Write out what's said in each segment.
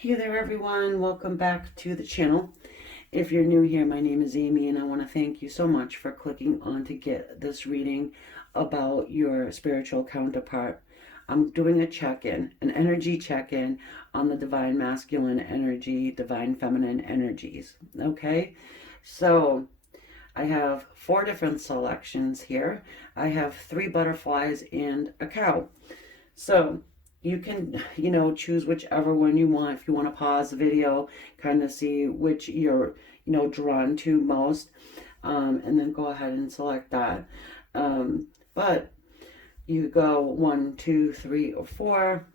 Hey there everyone, welcome back to the channel. If you're new here, my name is Amy and I want to thank you so much for clicking on to get this reading about your spiritual counterpart. I'm doing a check-in, an energy check-in on the divine masculine energy, divine feminine energies. Okay, so I have 4 different selections here. I have 3 butterflies and a cow. So you can, choose whichever one you want. If you want to pause the video, kind of see which you're, drawn to most, and then go ahead and select that. But you go 1, 2, 3, or 4.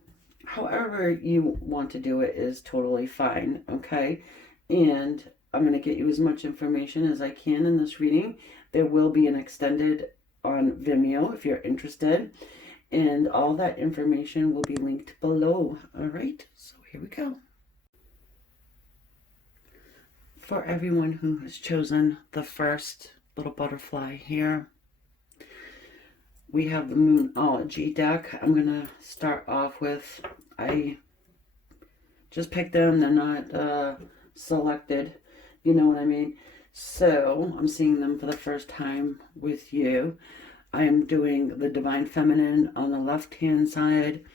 However you want to do it is totally fine, okay? And I'm going to get you as much information as I can in this reading. There will be an extended on Vimeo if you're interested. And all that information will be linked below. All right, so here we go. For everyone who has chosen the first little butterfly here, we have the Moonology deck. I'm going to start off with, I just picked them. They're not selected. You know what I mean? So I'm seeing them for the first time with you. I am doing the divine feminine on the left-hand side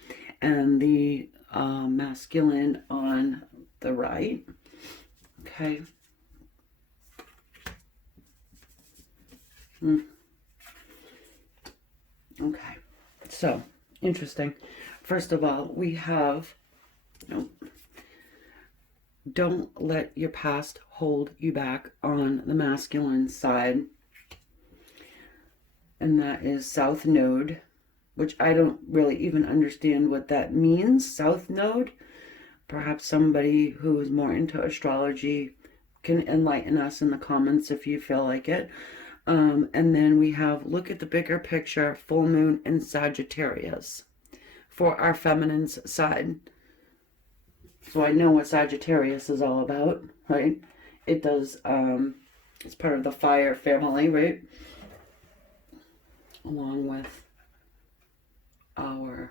and the masculine on the right. Okay. Okay. So, interesting. First of all, we have, don't let your past hold you back on the masculine side. And that is South Node, which I don't really even understand what that means, South Node. Perhaps somebody who is more into astrology can enlighten us in the comments if you feel like it. And then we have look at the bigger picture, full moon and Sagittarius for our feminine's side. So I know what Sagittarius is all about, right? It does, it's part of the fire family, right? Along with our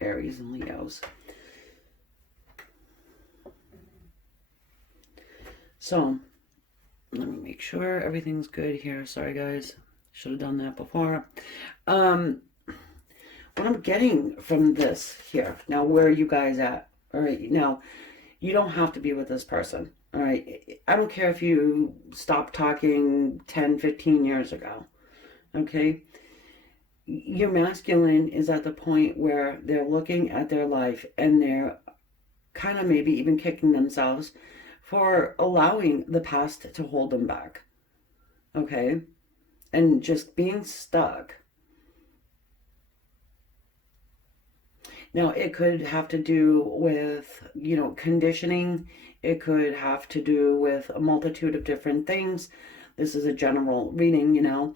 Aries and Leos. So, let me make sure everything's good here. Sorry guys, should have done that before. What I'm getting from this here, now where are you guys at? All right, now, you don't have to be with this person. All right, I don't care if you stopped talking 10, 15 years ago. Okay? Your masculine is at the point where they're looking at their life and they're kind of maybe even kicking themselves for allowing the past to hold them back. Okay? And just being stuck. Now, it could have to do with, conditioning. It could have to do with a multitude of different things. This is a general reading,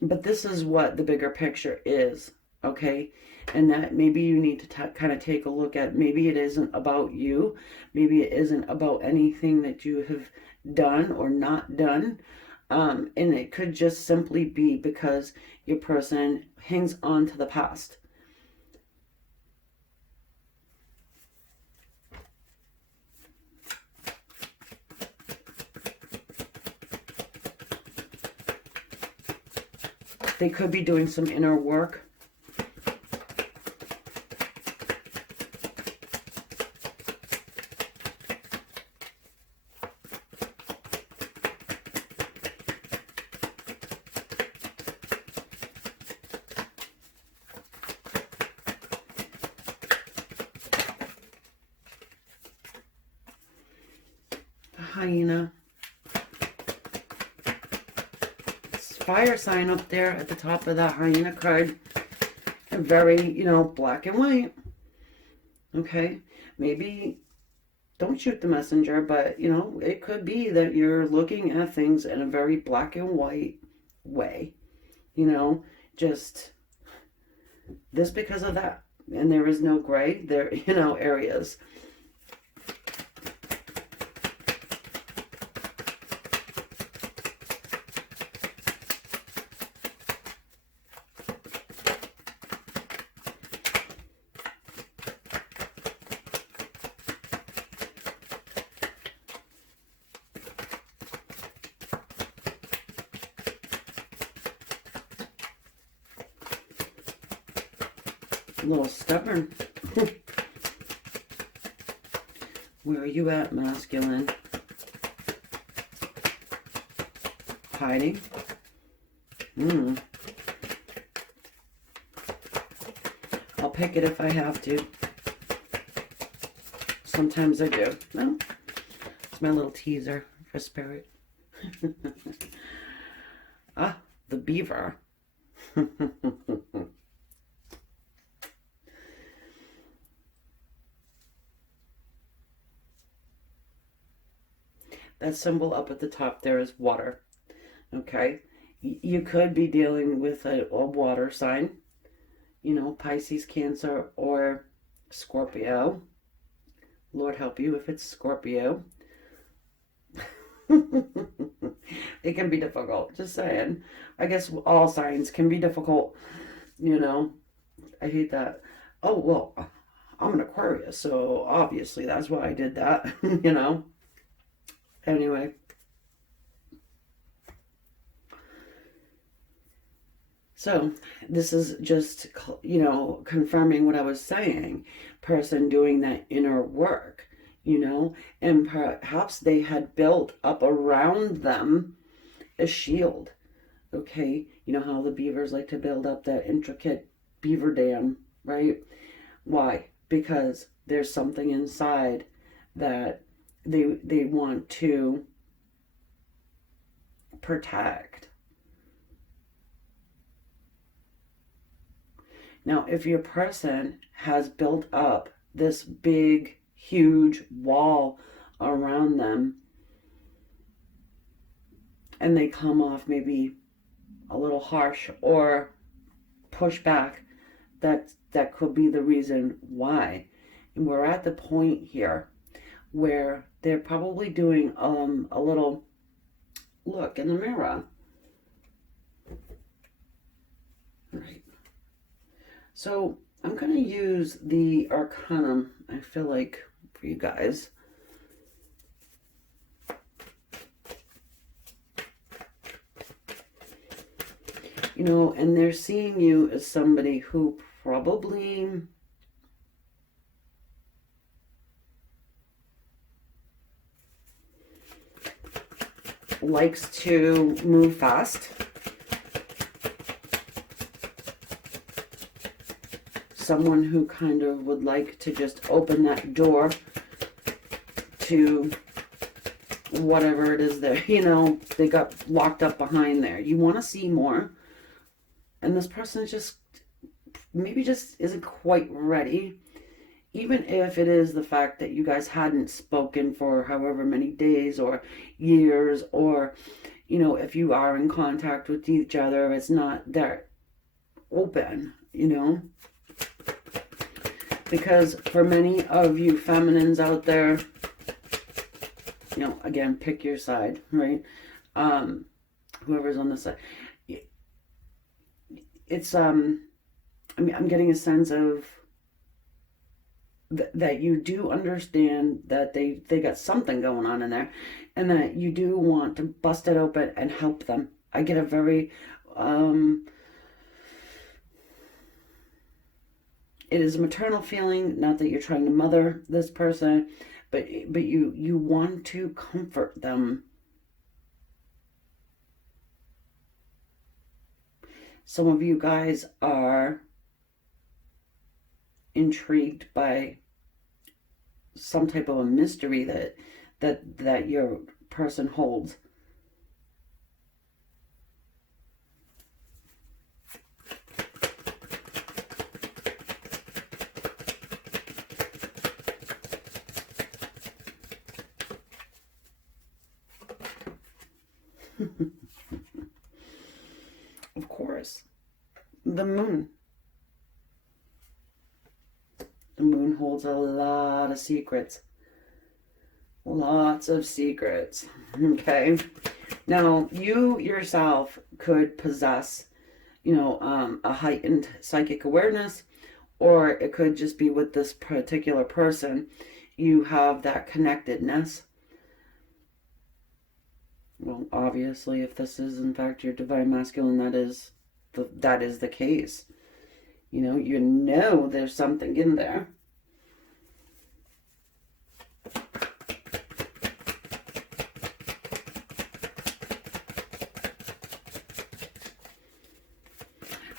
But this is what the bigger picture is, okay? And that maybe you need to kind of take a look at. Maybe it isn't about you. Maybe it isn't about anything that you have done or not done. And it could just simply be because your person hangs on to the past. They could be doing some inner work. The hyena. Fire sign up there at the top of that hyena card. Very, black and white. Okay, maybe don't shoot the messenger, but, it could be that you're looking at things in a very black and white way. Just this because of that. And there is no gray. There, areas. A little stubborn. Where are you at, masculine? Hiding. I'll pick it if I have to. Sometimes I do. No, it's my little teaser for spirit. Ah, the beaver. That symbol up at the top there is water. Okay, you could be dealing with a water sign, you know, Pisces, Cancer, or Scorpio. Lord help you if it's Scorpio. It can be difficult, just saying. I guess all signs can be difficult, you know. I hate that. Oh, well, I'm an Aquarius, so obviously that's why I did that, you know. Anyway. So this is just, you know, confirming what I was saying. Person doing that inner work, you know, and perhaps they had built up around them a shield. Okay, you know how the beavers like to build up that intricate beaver dam, right? Why? Because there's something inside that they want to protect. Now, if your person has built up this big, huge wall around them, and they come off maybe a little harsh or push back, that could be the reason why. And we're at the point here where they're probably doing a little look in the mirror. Right. So I'm going to use the Arcanum, I feel like, for you guys. You know, and they're seeing you as somebody who probably likes to move fast. Someone who kind of would like to just open that door to whatever it is there, you know, they got locked up behind there. You want to see more. And this person just maybe just isn't quite ready. Even if it is the fact that you guys hadn't spoken for however many days or years, or, you know, if you are in contact with each other, it's not that open, you know. Because for many of you feminines out there, you know, again, pick your side, right? Whoever's on this side. It's, I mean, I'm getting a sense of that you do understand that they got something going on in there, and that you do want to bust it open and help them. I get a very, it is a maternal feeling, not that you're trying to mother this person, but you want to comfort them. Some of you guys are intrigued by some type of a mystery that your person holds. Of course, the moon. The moon holds a lot of secrets. Lots of secrets. Okay. Now, you yourself could possess, you know, a heightened psychic awareness, or it could just be with this particular person. You have that connectedness. Well, obviously, if this is in fact your divine masculine, that is the case. You know there's something in there.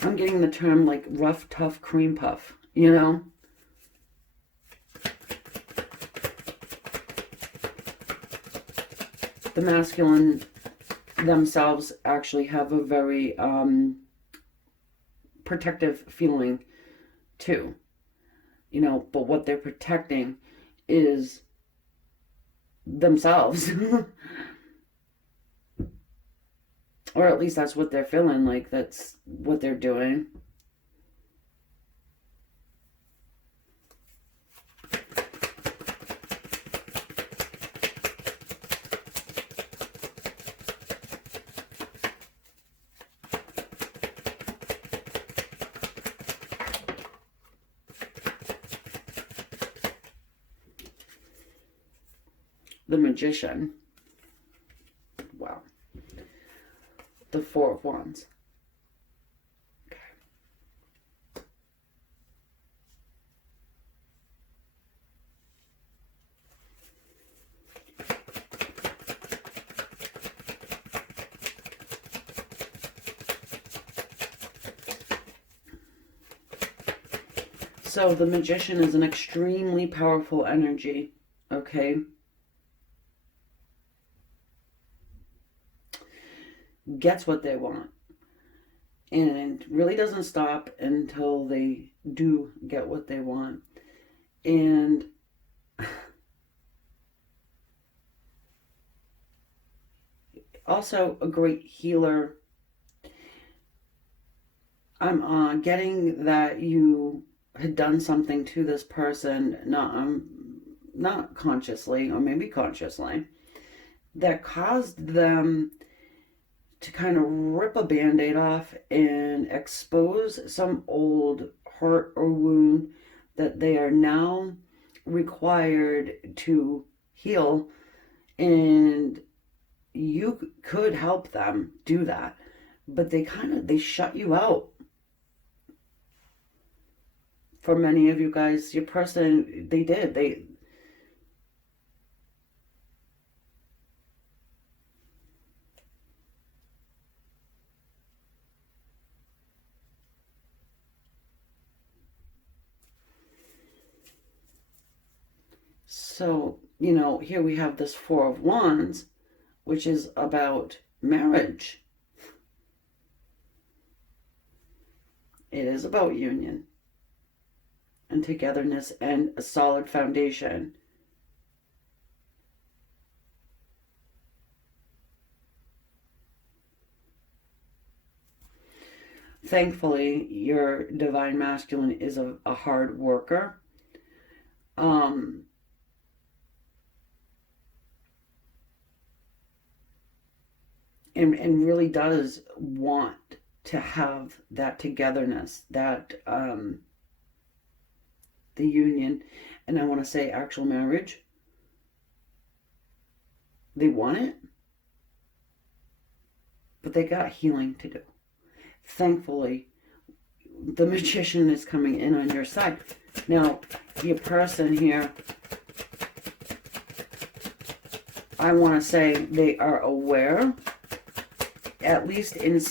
I'm getting the term like rough, tough cream puff, The masculine themselves actually have a very protective feeling too, but what they're protecting is themselves. Or at least that's what they're feeling like. That's what they're doing. The Magician. Wow. The Four of Wands. Okay. So the Magician is an extremely powerful energy, okay? Gets what they want. And really doesn't stop until they do get what they want. And also a great healer. I'm getting that you had done something to this person, not consciously, or maybe consciously, that caused them to kind of rip a band-aid off and expose some old hurt or wound that they are now required to heal, and you could help them do that, but they shut you out. For many of you guys, your person, they So, here we have this Four of Wands, which is about marriage. It is about union and togetherness and a solid foundation. Thankfully, your divine masculine is a hard worker. And really does want to have that togetherness, that the union, and I want to say actual marriage. They want it, but they got healing to do. Thankfully, the Magician is coming in on your side. Now, your person here, I want to say they are aware, at least at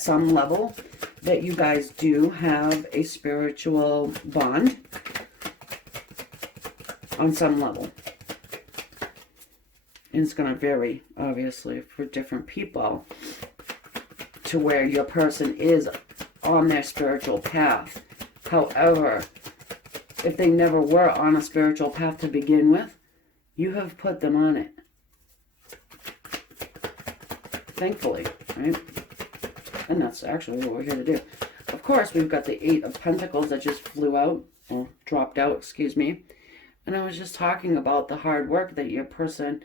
some level, that you guys do have a spiritual bond on some level. And it's going to vary, obviously, for different people, to where your person is on their spiritual path. However, if they never were on a spiritual path to begin with, you have put them on it. Thankfully, right? And that's actually what we're here to do. Of course, we've got the Eight of Pentacles that just flew out, or dropped out, excuse me. And I was just talking about the hard work that your person,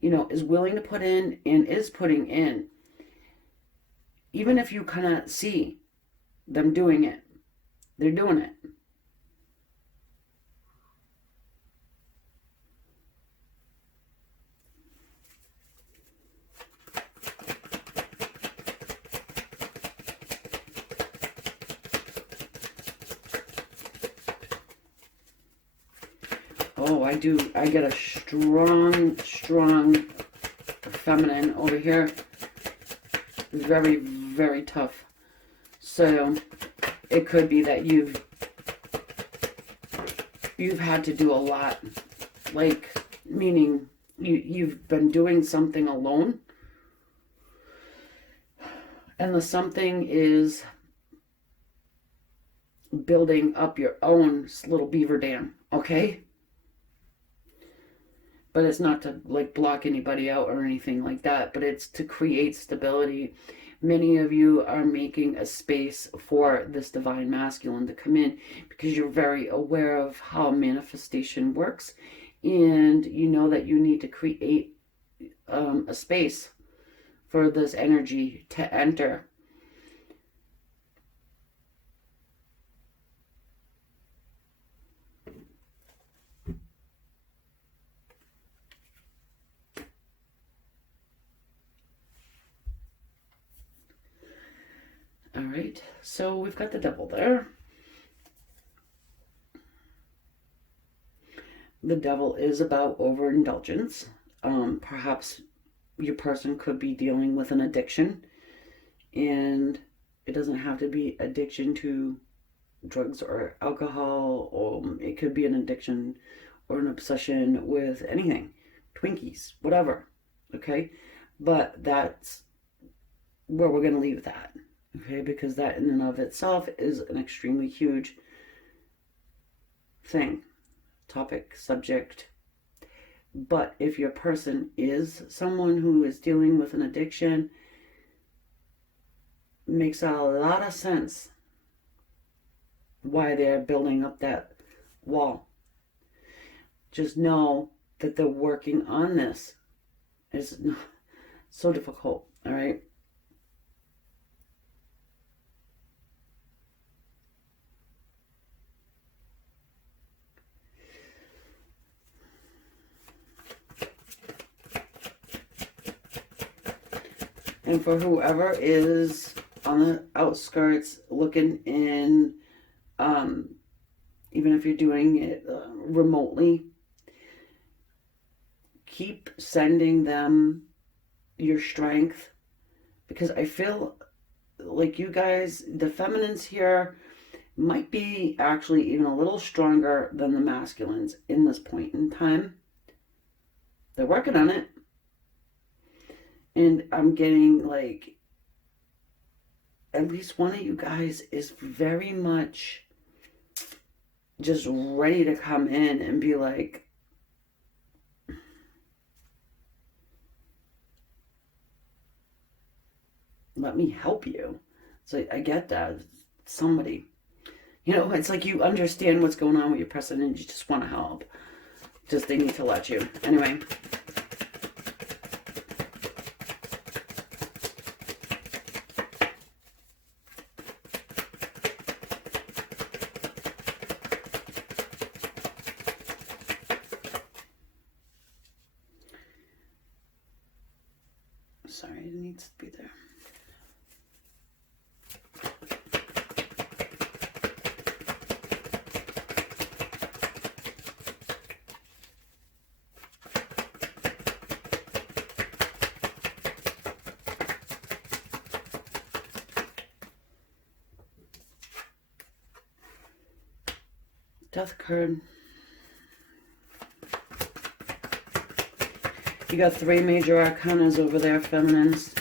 is willing to put in and is putting in. Even if you kind of see them doing it, they're doing it. Oh, I do. I get a strong feminine over here. Very, very tough. So it could be that you've had to do a lot. Like, meaning you've been doing something alone. And the something is building up your own little beaver dam, okay? But it's not to like block anybody out or anything like that, but it's to create stability. Many of you are making a space for this divine masculine to come in because you're very aware of how manifestation works, and you know that you need to create a space for this energy to enter. All right, so we've got the devil there. The devil is about overindulgence. Perhaps your person could be dealing with an addiction, and it doesn't have to be addiction to drugs or alcohol, or it could be an addiction or an obsession with anything, Twinkies, whatever, okay? But that's where we're going to leave that, okay? Because that in and of itself is an extremely huge thing, topic, subject. But if your person is someone who is dealing with an addiction, it makes a lot of sense why they're building up that wall. Just know that they're working on this. It's so difficult, all right? And for whoever is on the outskirts looking in, even if you're doing it remotely, keep sending them your strength, because I feel like you guys, the feminines here, might be actually even a little stronger than the masculines in this point in time. They're working on it. And I'm getting like, at least one of you guys is very much just ready to come in and be like, let me help you. It's like, I get that. Somebody, it's like you understand what's going on with your person and you just want to help. Just they need to let you. Anyway. Sorry, it needs to be there. Death card. You got 3 major arcanas over there, feminines.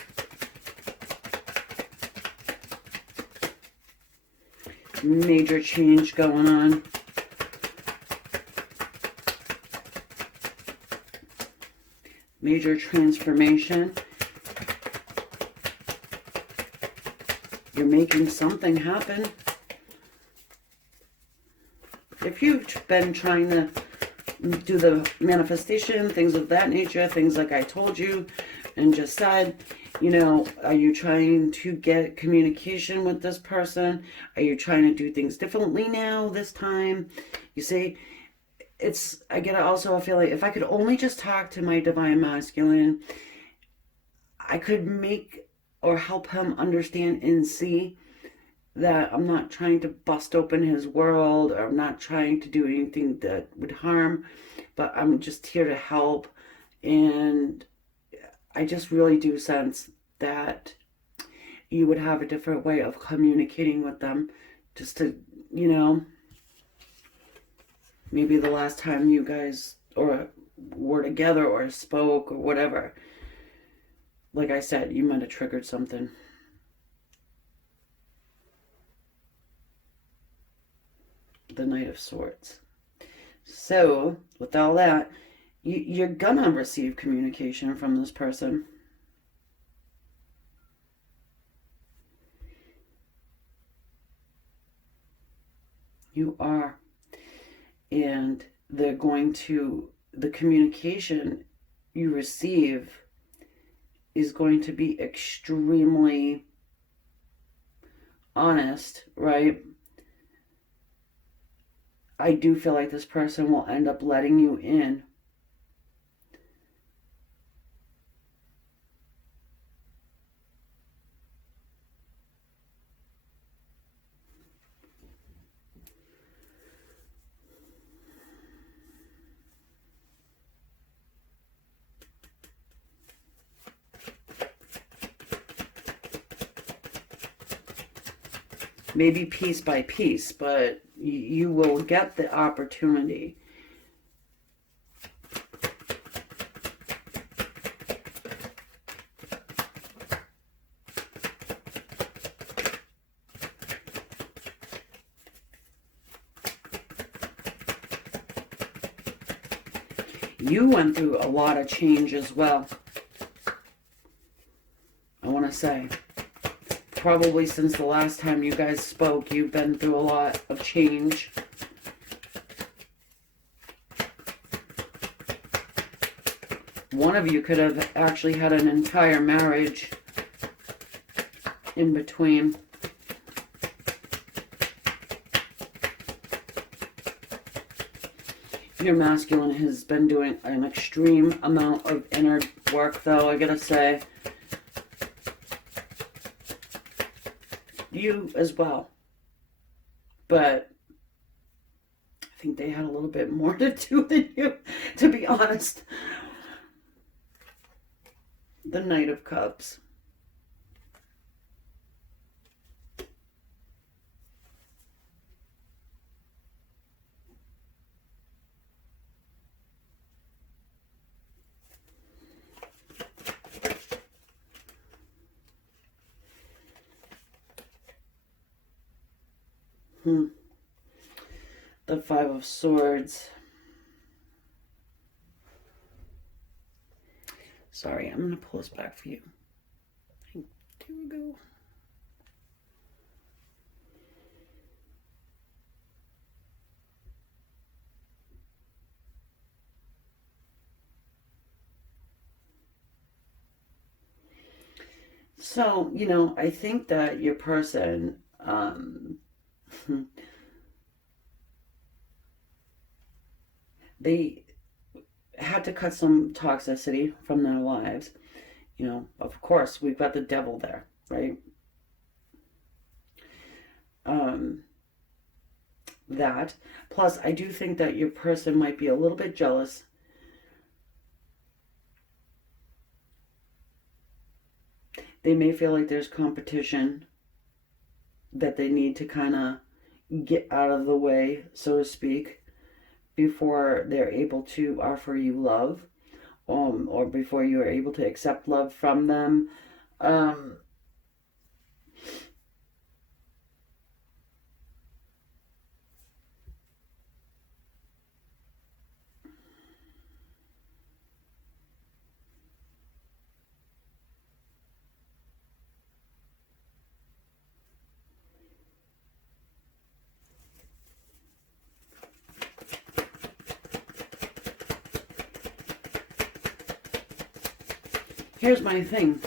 Major change going on. Major transformation. You're making something happen. If you've been trying to do the manifestation, things of that nature, things like I told you and just said, are you trying to get communication with this person? Are you trying to do things differently now this time? You see, I get also a feeling, if I could only just talk to my divine masculine, I could make or help him understand and see that I'm not trying to bust open his world, or I'm not trying to do anything that would harm, but I'm just here to help. And I just really do sense that you would have a different way of communicating with them, just to, maybe the last time you guys or were together or spoke or whatever, like I said, you might have triggered something. The Knight of Swords. So, with all that, you're gonna receive communication from this person. You are. And they're going to, the communication you receive is going to be extremely honest, right? I do feel like this person will end up letting you in. Maybe piece by piece, but you will get the opportunity. You went through a lot of change as well. I want to say, probably since the last time you guys spoke, you've been through a lot of change. One of you could have actually had an entire marriage in between. Your masculine has been doing an extreme amount of inner work, though, I gotta say. You as well. But I think they had a little bit more to do than you, to be honest. The Knight of Cups. The Five of Swords. Sorry, I'm going to pull this back for you. Here we go. So, I think that your person, they had to cut some toxicity from their lives. Of course, we've got the devil there, right? That. Plus, I do think that your person might be a little bit jealous. They may feel like there's competition that they need to kind of get out of the way, so to speak, before they're able to offer you love, or before you are able to accept love from them. Here's my thing.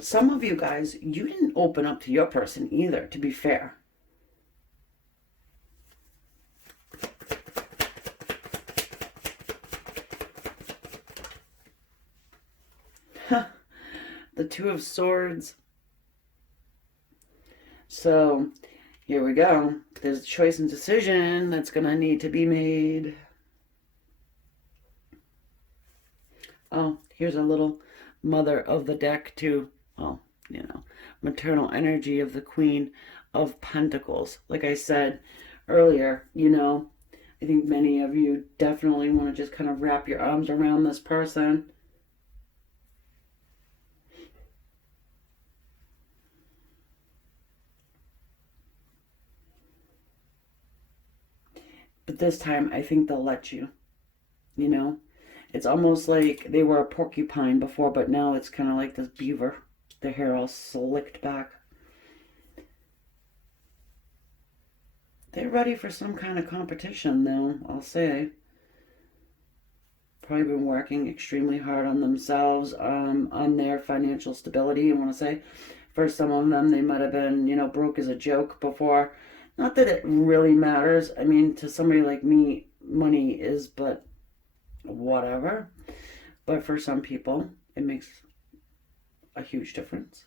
Some of you guys, you didn't open up to your person either, to be fair. The Two of Swords. So, Here we go. There's a choice and decision that's going to need to be made. Oh, here's a little mother of the deck too. Oh, maternal energy of the Queen of Pentacles. Like I said earlier, I think many of you definitely want to just kind of wrap your arms around this person. But this time, I think they'll let you. It's almost like they were a porcupine before, but now it's kind of like this beaver. Their hair all slicked back. They're ready for some kind of competition, though, I'll say. Probably been working extremely hard on themselves, on their financial stability. I want to say, for some of them, they might have been, broke as a joke before. Not that it really matters. I mean, to somebody like me, money is but whatever. But for some people, it makes a huge difference.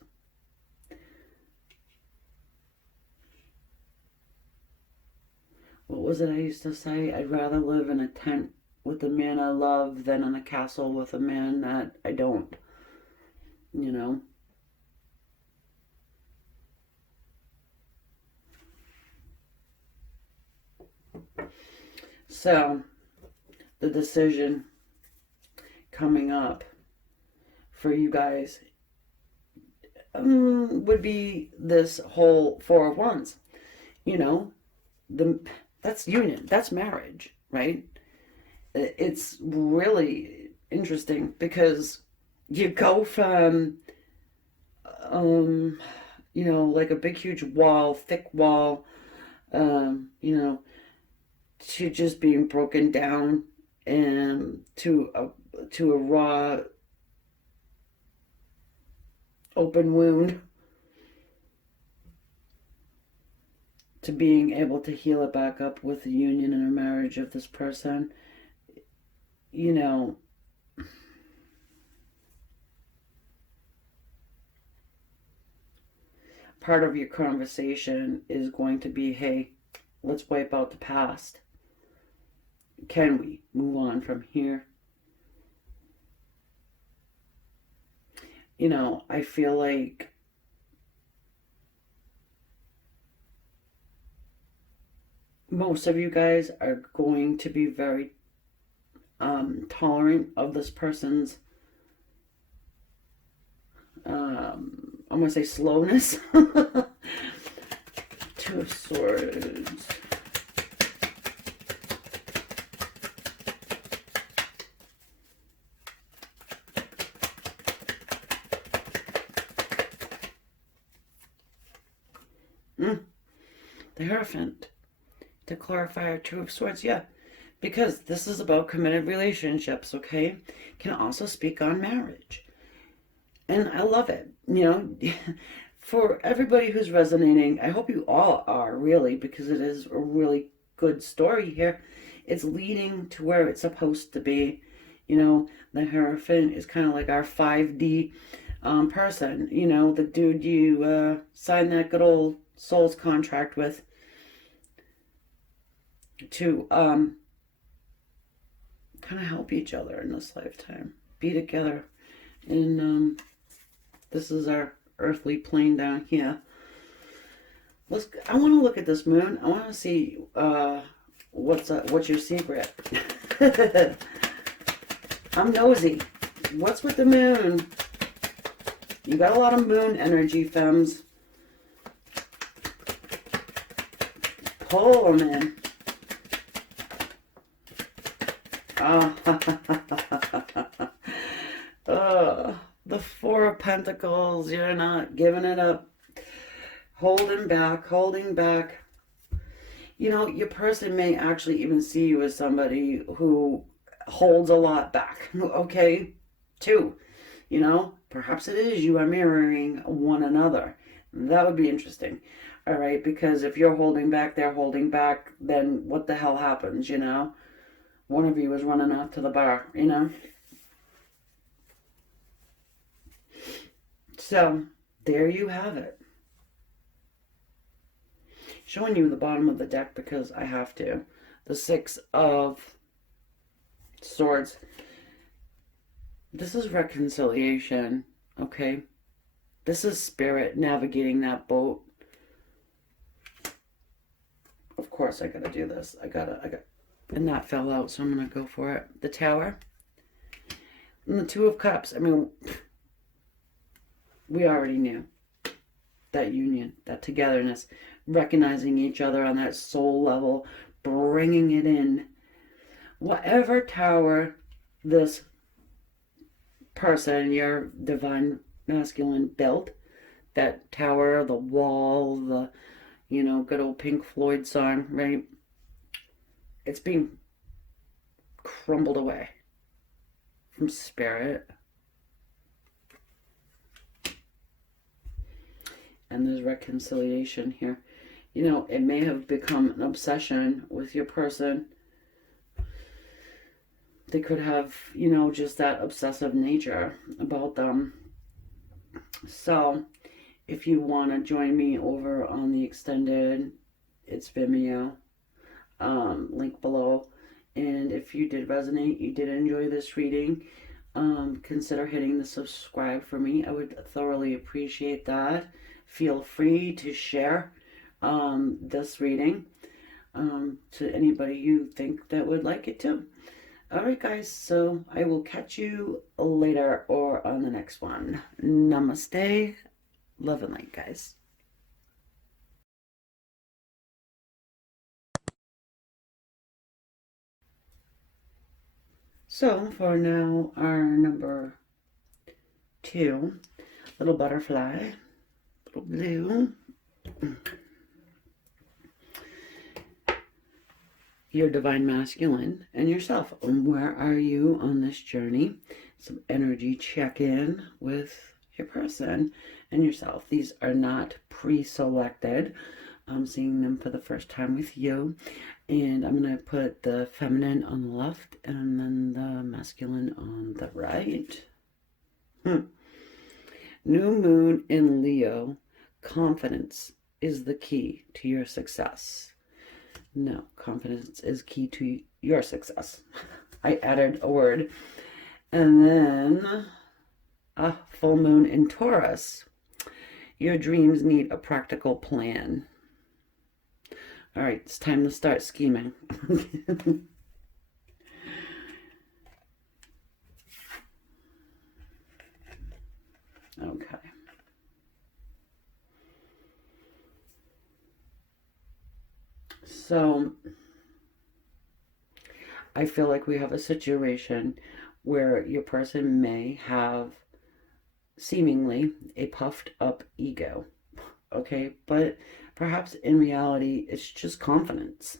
What was it I used to say? I'd rather live in a tent with a man I love than in a castle with a man that I don't. So, the decision coming up for you guys would be this whole Four of Wands. That's union, that's marriage, right? It's really interesting because you go from, like a big, huge wall, thick wall, to just being broken down and to a raw, open wound, to being able to heal it back up with the union and a marriage of this person. Part of your conversation is going to be, hey, let's wipe out the past. Can we move on from here? I feel like most of you guys are going to be very tolerant of this person's, I'm going to say slowness. Two of Swords. The Hierophant. To clarify our Two of Swords, yeah. Because this is about committed relationships, okay? Can also speak on marriage. And I love it. For everybody who's resonating, I hope you all are, really, because it is a really good story here. It's leading to where it's supposed to be. The Hierophant is kind of like our 5D person. The dude you signed that good old soul's contract with to kind of help each other in this lifetime. Be together. And this is our earthly plane down here. I want to look at this moon. I want to see what's your secret. I'm nosy. What's with the moon? You got a lot of moon energy, femmes. Pull them in. The Four of Pentacles. You're not giving it up. Holding back. Your person may actually even see you as somebody who holds a lot back. Okay? Two. Perhaps it is you are mirroring one another. That would be interesting. All right? Because if you're holding back, they're holding back, then what the hell happens, One of you is running off to the bar, So, there you have it. showing you the bottom of the deck because I have to. The Six of Swords. This is reconciliation, okay? This is spirit navigating that boat. Of course I gotta do this. And that fell out, so I'm gonna go for it. The Tower. And the Two of Cups. I mean, we already knew that union, that togetherness, recognizing each other on that soul level, bringing it in. Whatever tower this person, your divine masculine, built, that tower, the wall, the, good old Pink Floyd song, right? It's being crumbled away from spirit. And there's reconciliation here. It may have become an obsession with your person. They could have, just that obsessive nature about them. So, if you want to join me over on the extended, it's Vimeo, link below. And if you did resonate, you did enjoy this reading, consider hitting the subscribe for me. I would thoroughly appreciate that. Feel free to share this reading to anybody you think that would like it too. Alright guys, so I will catch you later or on the next one. Namaste. Love and light, guys. So for now, our number 2, little butterfly, little blue. Your divine masculine and yourself. Where are you on this journey? Some energy check-in with your person and yourself. These are not pre-selected. I'm seeing them for the first time with you. And I'm going to put the feminine on the left and then the masculine on the right. New moon in Leo. Confidence is the key to your success. No, confidence is key to your success. I added a word. And then a full moon in Taurus. Your dreams need a practical plan. All right, it's time to start scheming. Okay. So I feel like we have a situation where your person may have seemingly a puffed up ego, okay? But perhaps in reality, it's just confidence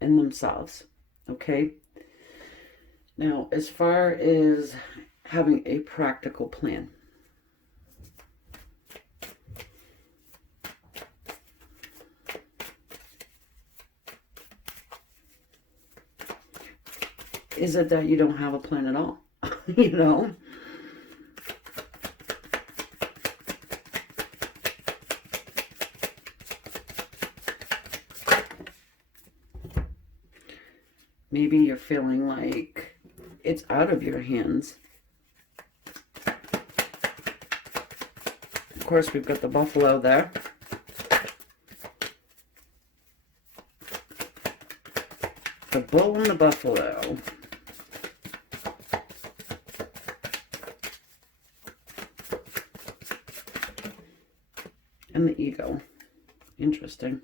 in themselves, okay? Now, as far as having a practical plan, is it that you don't have a plan at all? Maybe you're feeling like it's out of your hands. Of course, we've got the buffalo there. The bull and the buffalo. And the ego. Interesting.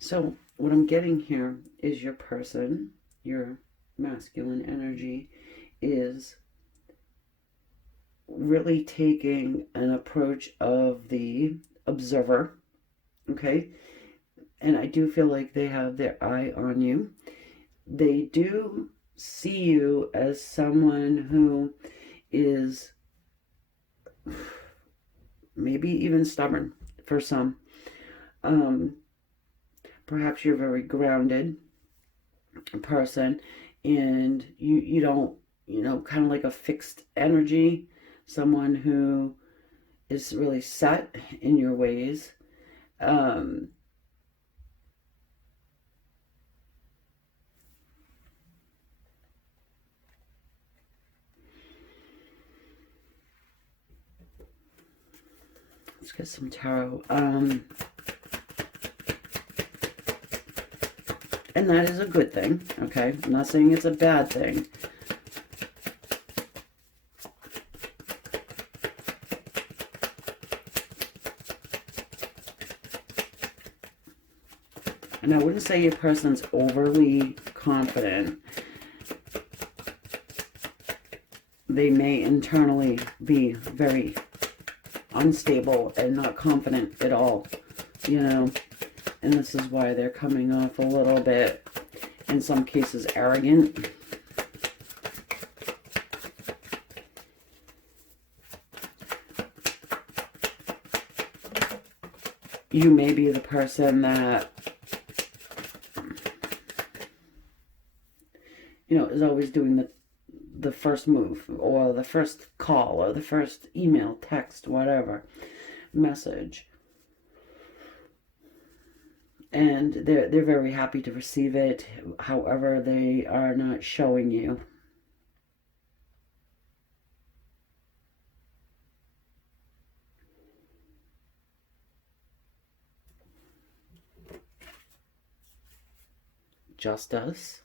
So what I'm getting here is your person, your masculine energy, is really taking an approach of the observer, okay? And I do feel like they have their eye on you. They do see you as someone who is maybe even stubborn for some. perhaps you're a very grounded person, and you don't, kind of like a fixed energy, someone who is really set in your ways. Um, let's get some tarot. And that is a good thing, okay? I'm not saying it's a bad thing. And I wouldn't say your person's overly confident. They may internally be very unstable and not confident at all, and this is why they're coming off a little bit, in some cases, arrogant. You may be the person that, is always doing the first move, or the first call, or the first email, text, whatever, message. And they're very happy to receive it. However, they are not showing you. Justice.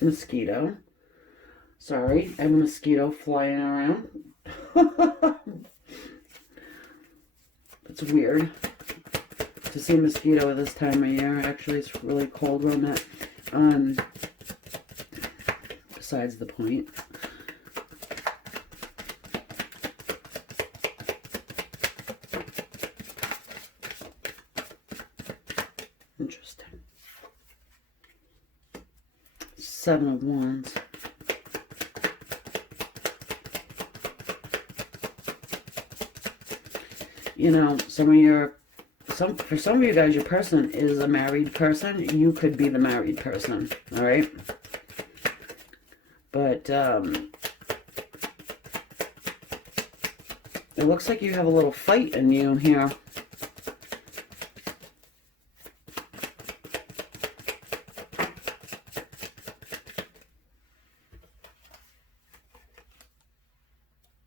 Mosquito. Sorry, I have a mosquito flying around. It's weird to see a mosquito this time of year. Actually, it's really cold where I'm at. Besides the point. Interesting. Seven of Wands. For some of you guys, your person is a married person. You could be the married person, all right? But it looks like you have a little fight in you here.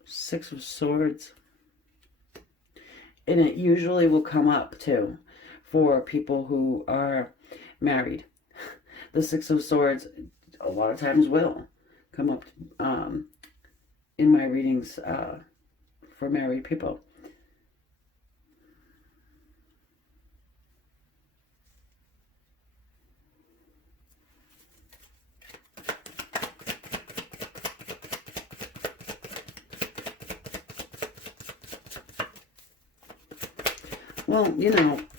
Six of Swords. And it usually will come up, too, for people who are married. The Six of Swords, a lot of times, will come up in my readings for married people. Well,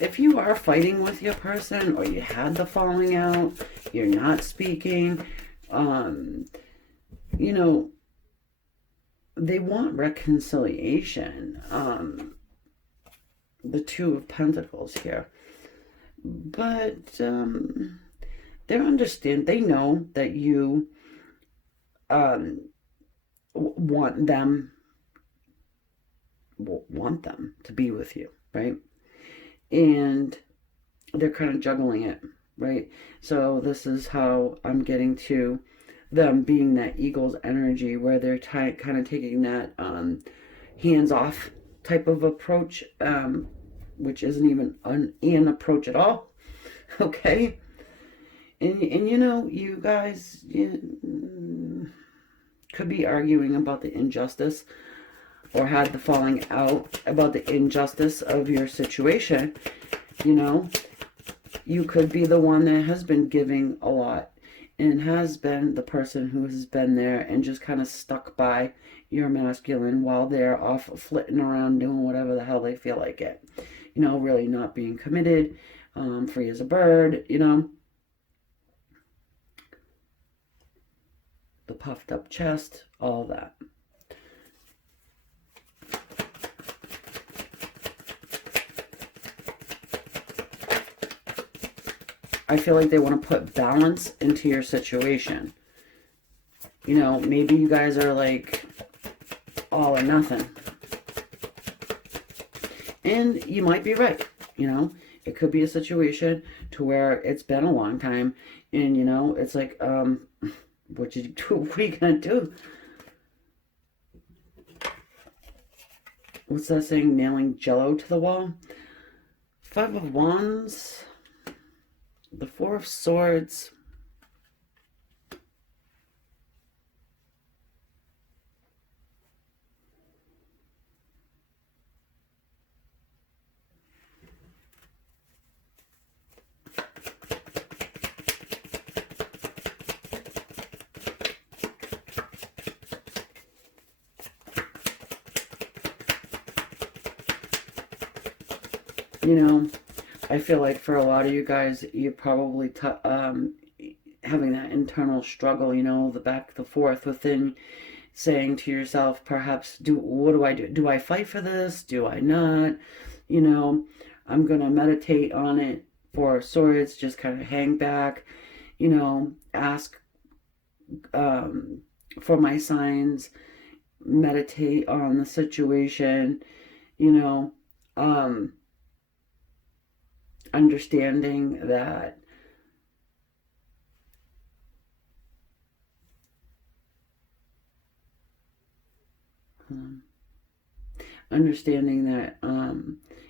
if you are fighting with your person, or you had the falling out, you're not speaking, they want reconciliation. The Two of Pentacles here. But they understand. They know that you want them to be with you, right? And they're kind of juggling it, right? So this is how I'm getting to them being that eagle's energy, where they're kind of taking that hands-off type of approach, which isn't even an approach at all, okay? And you guys could be arguing about the injustice, or had the falling out about the injustice of your situation. You could be the one that has been giving a lot, and has been the person who has been there and just kind of stuck by your masculine while they're off flitting around doing whatever the hell they feel like it. Really not being committed, free as a bird, The puffed up chest, all that. I feel like they want to put balance into your situation. You know, maybe you guys are like all or nothing. And you might be right, you know. It could be a situation to where it's been a long time and, you know, it's like, what did you do? What are you going to do? What's that saying? Nailing jello to the wall? Five of Wands. The Four of Swords. You know, I feel like for a lot of you guys, you're probably having that internal struggle, you know, the back, the forth within, saying to yourself, perhaps, what do I do? Do I fight for this? Do I not? You know, I'm going to meditate on it. Four of Swords, just kind of hang back, you know, ask for my signs, meditate on the situation, you know, understanding that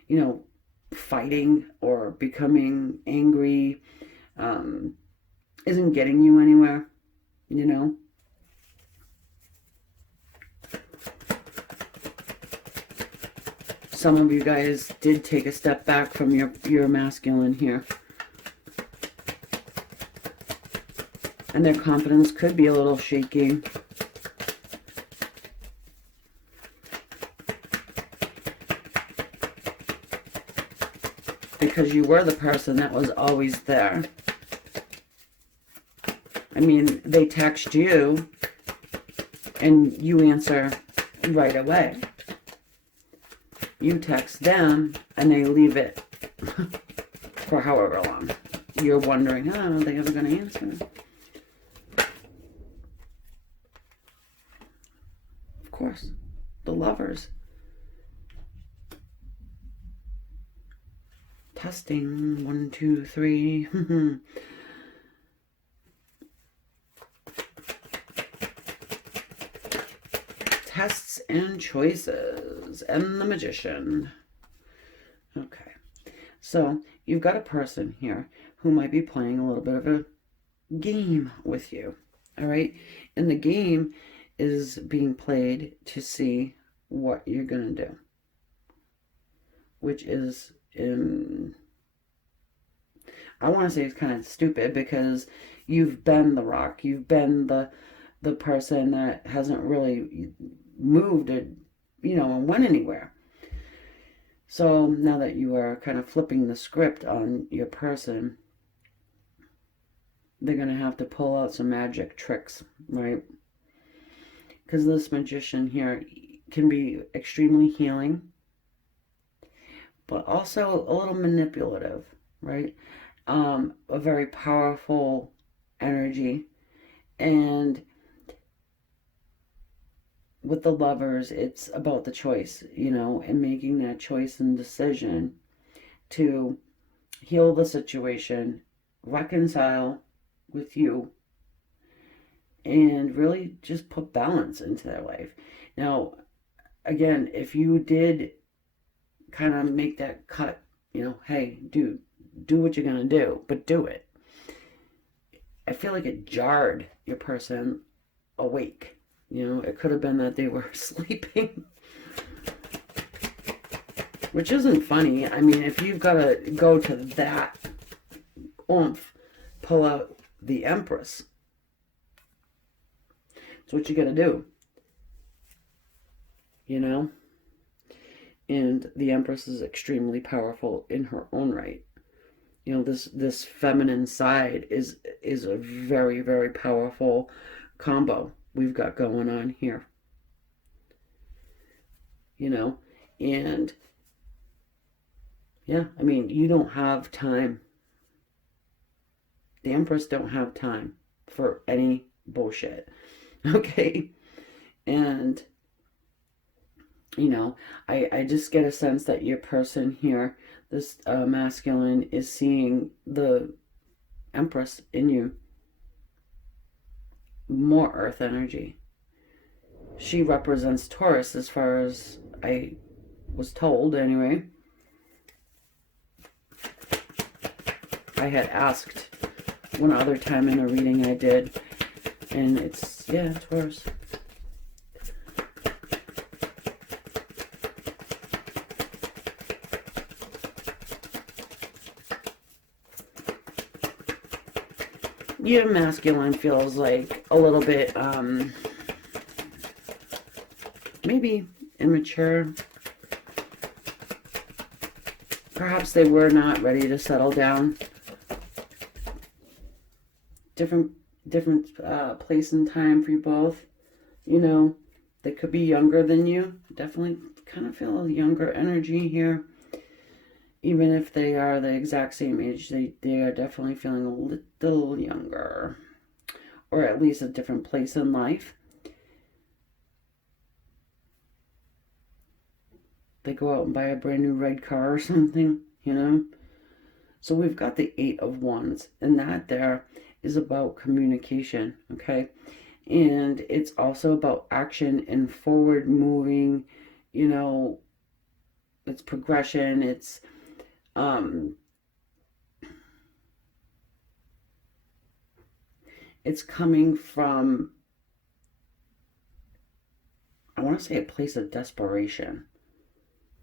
you know, fighting or becoming angry isn't getting you anywhere, you know. Some of you guys did take a step back from your masculine here. And their confidence could be a little shaky. Because you were the person that was always there. I mean, they text you and you answer right away. You text them and they leave it for however long. You're wondering, oh, are they ever going to answer? Of course, the Lovers. Testing, 1, 2, 3. Tests and choices, and the Magician. Okay, so you've got a person here who might be playing a little bit of a game with you, all right? And the game is being played to see what you're going to do, which is, I want to say it's kind of stupid because you've been the rock. You've been the person that hasn't really moved or, you know, and went anywhere. So now that you are kind of flipping the script on your person, they're going to have to pull out some magic tricks, right? Because this Magician here can be extremely healing, but also a little manipulative, right? A very powerful energy. And with the Lovers, it's about the choice, you know, and making that choice and decision to heal the situation, reconcile with you, and really just put balance into their life. Now, again, if you did kind of make that cut, you know, hey, dude, do what you're going to do, but do it. I feel like it jarred your person awake. You know, it could have been that they were sleeping. Which isn't funny. I mean, if you've got to go to that oomph, pull out the Empress. It's what you got to do. You know? And the Empress is extremely powerful in her own right. You know, this feminine side is a very, very powerful combo we've got going on here. You know, and yeah, I mean, you don't have time The Empress don't have time for any bullshit. Okay? And, you know, I just get a sense that your person here, this masculine, is seeing the Empress in you. More earth energy. She represents Taurus as far as I was told anyway. I had asked one other time in a reading I did, and it's, yeah, Taurus. Your masculine feels like a little bit, maybe immature. Perhaps they were not ready to settle down. Different place and time for you both. You know, they could be younger than you. Definitely kind of feel a younger energy here. Even if they are the exact same age, they are definitely feeling a little younger. Or at least a different place in life. They go out and buy a brand new red car or something, you know. So we've got the 8 of Wands, and that there is about communication, okay? And it's also about action and forward moving, you know, it's progression, it's coming from, I want to say, a place of desperation,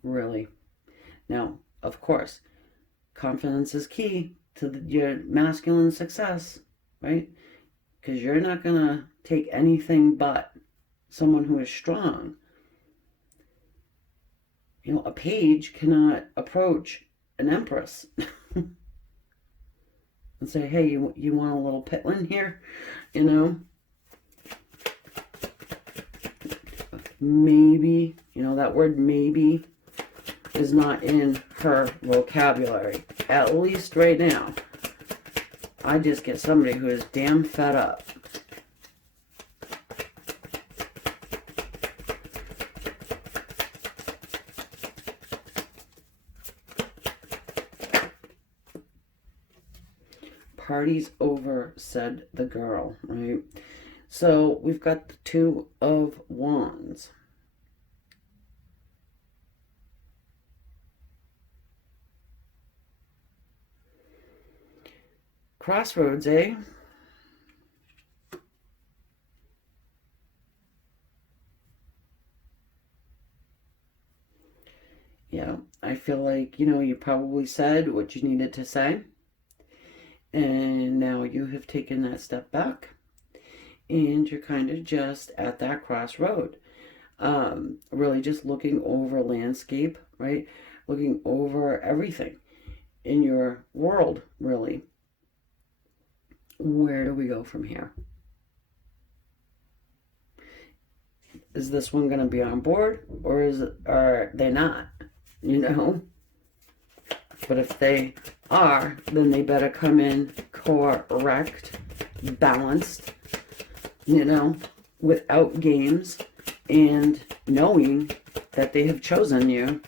really. Now, of course, confidence is key to your masculine success, right? Because you're not going to take anything but someone who is strong. You know, a page cannot approach an empress and say, hey, you want a little pitlin here? You know? Maybe, you know, that word maybe is not in her vocabulary. At least right now. I just get somebody who is damn fed up. Party's over, said the girl, right? So we've got the 2 of Wands. Crossroads, eh? Yeah, I feel like, you know, you probably said what you needed to say. And now you have taken that step back. And you're kind of just at that crossroad. Really just looking over landscape, right? Looking over everything in your world, really. Where do we go from here? Is this one going to be on board, or are they not? You know? But if they are, then they better come in correct, balanced, you know, without games, and knowing that they have chosen you.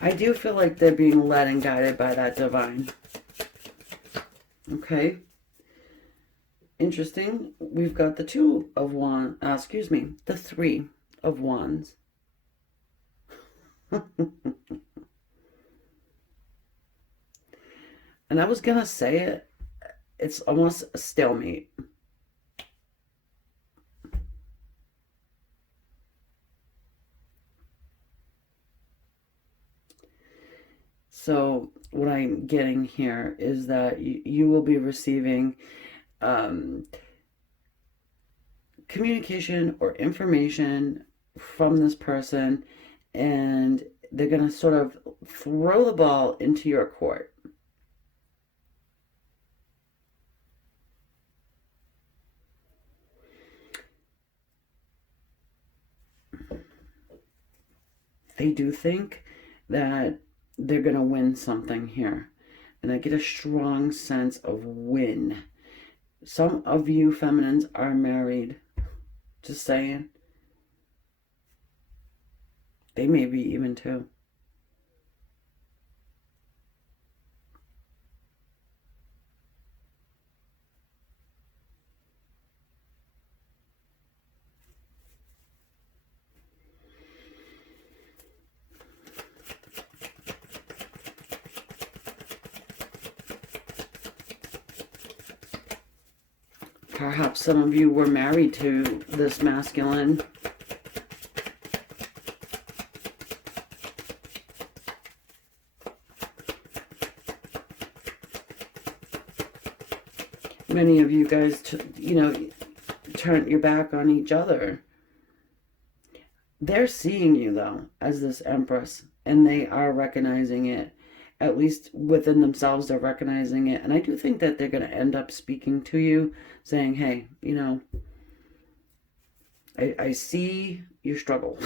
I do feel like they're being led and guided by that divine. Okay. Interesting. We've got the 2 of Wands, the 3 of Wands. And I was going to say it. It's almost a stalemate. So what I'm getting here is that you will be receiving communication or information from this person, and they're going to sort of throw the ball into your court. They do think that they're going to win something here. And I get a strong sense of win. Some of you feminines are married. Just saying. They may be even too. Perhaps some of you were married to this masculine. Many of you guys, turned your back on each other. They're seeing you, though, as this Empress, and they are recognizing it. At least within themselves, they're recognizing it. And I do think that they're going to end up speaking to you, saying, hey, I see your struggle.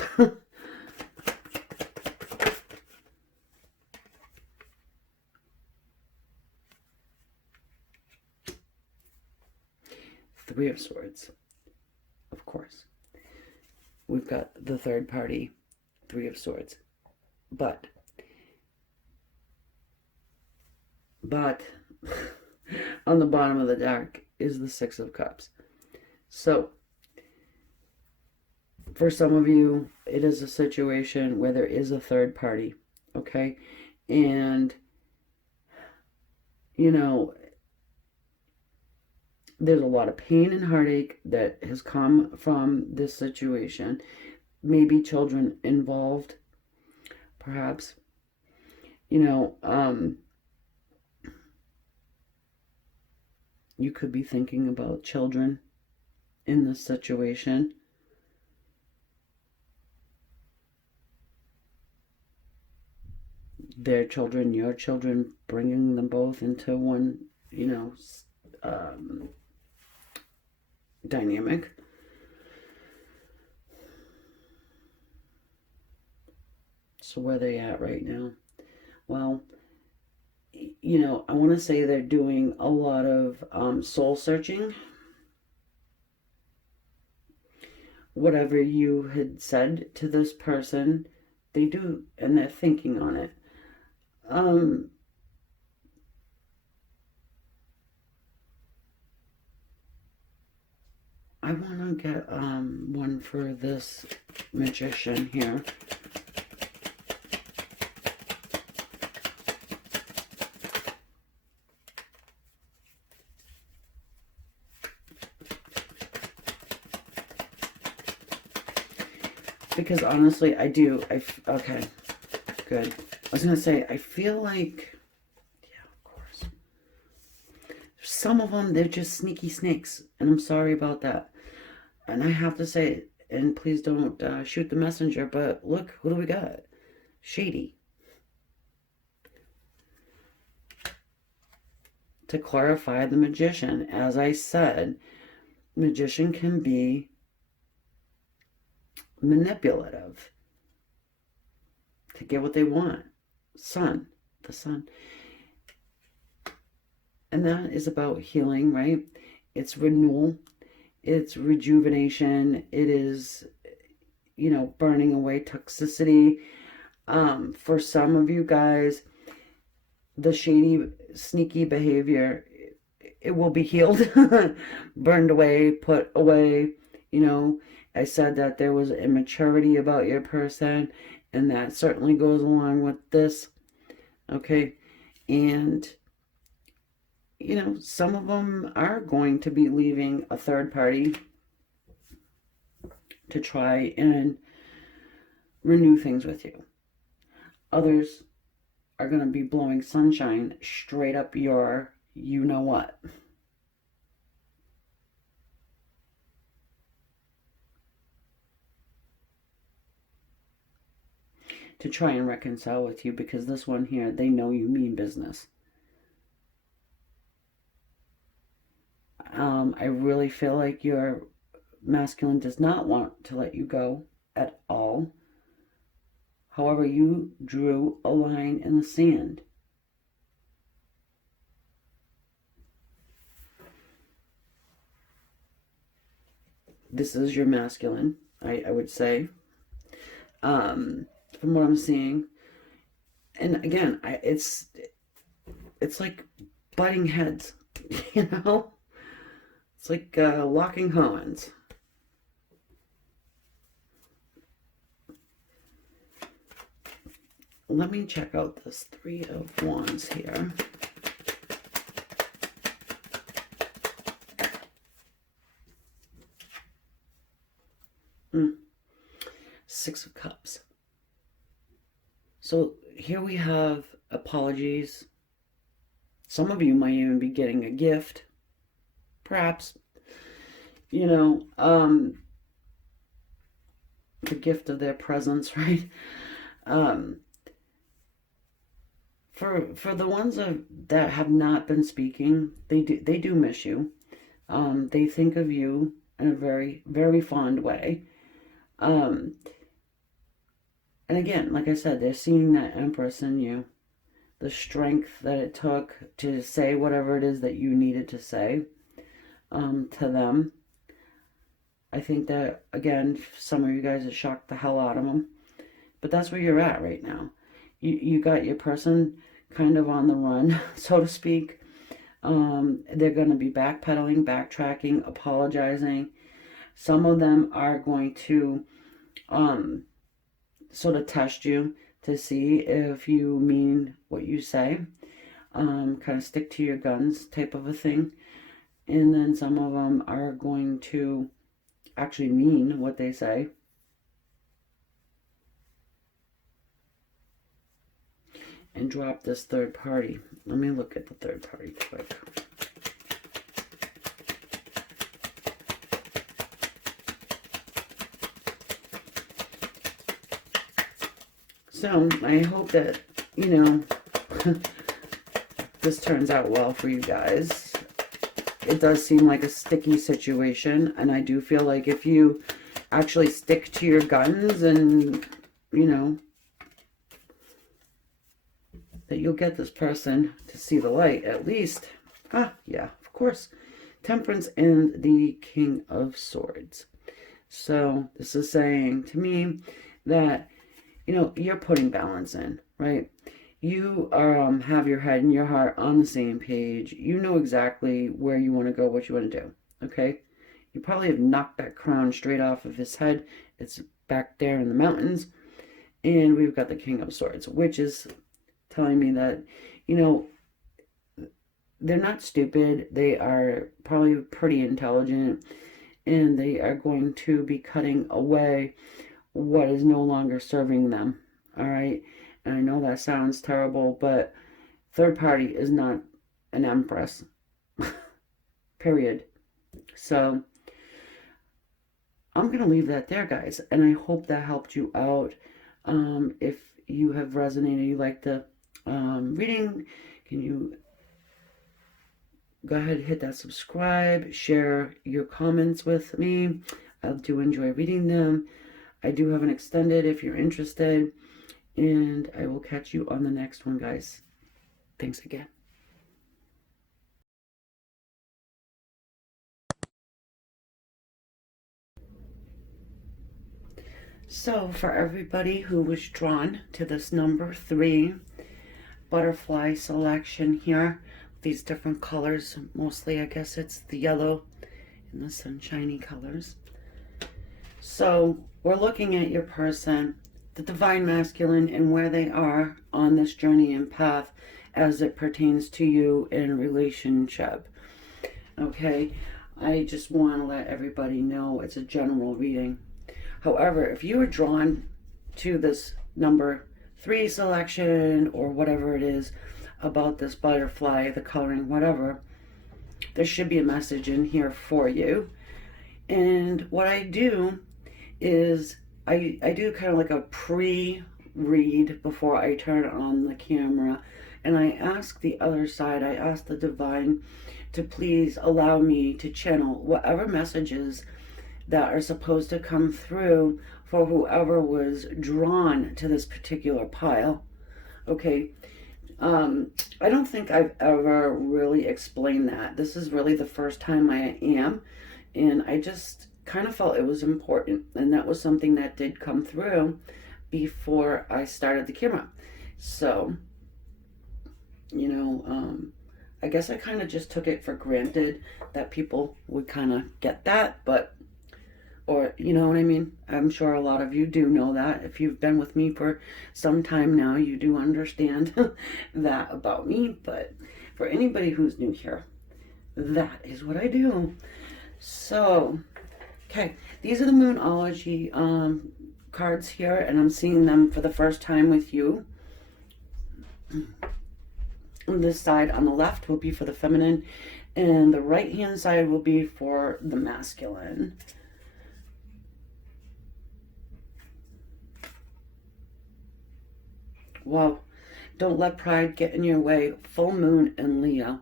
Three of Swords, of course. We've got the third party, Three of Swords. But on the bottom of the deck is the Six of Cups. So, for some of you, it is a situation where there is a third party, okay? And, there's a lot of pain and heartache that has come from this situation. Maybe children involved, perhaps. You could be thinking about children in this situation. Their children, your children, bringing them both into one, dynamic. So where are they at right now? Well, I want to say they're doing a lot of soul searching. Whatever you had said to this person, they do, and they're thinking on it. I want to get one for this Magician here. Because honestly, I do. Okay, good. I was going to say, I feel like, yeah, of course. Some of them, they're just sneaky snakes. And I'm sorry about that. And I have to say, and please don't shoot the messenger, but look, who do we got? Shady. To clarify the Magician, as I said, Magician can be manipulative to get what they want. The sun. And that is about healing, right? It's renewal. It's rejuvenation. It is, burning away toxicity. For some of you guys, the shady, sneaky behavior, it will be healed, burned away, put away. I said that there was immaturity about your person, and that certainly goes along with this. Okay, and some of them are going to be leaving a third party to try and renew things with you. Others are going to be blowing sunshine straight up your you-know-what. To try and reconcile with you, because this one here, they know you mean business. I really feel like your masculine does not want to let you go at all. However, you drew a line in the sand. This is your masculine, I would say, from what I'm seeing. And again, it's like butting heads, you know? It's like locking horns. Let me check out this Three of Wands here. Six of Cups. So here we have apologies. Some of you might even be getting a gift. Perhaps, you know, the gift of their presence, right? For the ones that have not been speaking, they do miss you. They think of you in a very, very fond way. And again, like I said, they're seeing that Empress in you. The strength that it took to say whatever it is that you needed to say to them. I think that, again, some of you guys have shocked the hell out of them. But that's where you're at right now. You got your person kind of on the run, so to speak. They're going to be backpedaling, backtracking, apologizing. Some of them are going to sort of test you to see if you mean what you say. Kind of stick to your guns type of a thing. And then some of them are going to actually mean what they say. And drop this third party. Let me look at the third party quick. So I hope that, you know, this turns out well for you guys. It does seem like a sticky situation, and I do feel like if you actually stick to your guns and, you know, that you'll get this person to see the light, at least. Yeah, of course. Temperance and the King of Swords. So this is saying to me that, you know, you're putting balance in, right? You are have your head and your heart on the same page. You know exactly where you want to go, what you want to do, okay? You probably have knocked that crown straight off of his head. It's back there in the mountains. And we've got the King of Swords, which is telling me that, you know, they're not stupid. They are probably pretty intelligent, and they are going to be cutting away what is no longer serving them. All right. And I know that sounds terrible, but third party is not an empress. Period. So I'm going to leave that there, guys. And I hope that helped you out. If you have resonated, you like the reading, can you go ahead and hit that subscribe, share your comments with me. I do enjoy reading them. I do have an extended if you're interested. And I will catch you on the next one, guys. Thanks again. So for everybody who was drawn to this number 3 butterfly selection here, these different colors, mostly I guess it's the yellow and the sunshiny colors. So we're looking at your person, the divine masculine, and where they are on this journey and path as it pertains to you in a relationship. Okay, I just want to let everybody know it's a general reading. However, if you are drawn to this number 3 selection or whatever it is about this butterfly, the coloring, whatever, there should be a message in here for you. And what I do is I do kind of like a pre-read before I turn on the camera, and I ask the other side, I ask the divine to please allow me to channel whatever messages that are supposed to come through for whoever was drawn to this particular pile. Okay. I don't think I've ever really explained that. This is really the first time I am, and I just kind of felt it was important, and that was something that did come through before I started the camera. So, you know, I guess I kind of just took it for granted that people would kind of get that, but, or, you know what I mean? I'm sure a lot of you do know that. If you've been with me for some time now, you do understand that about me. But for anybody who's new here, that is what I do. So, okay, these are the Moonology cards here, and I'm seeing them for the first time with you. This side on the left will be for the feminine, and the right hand side will be for the masculine. Wow. Don't let pride get in your way. Full moon in Leo.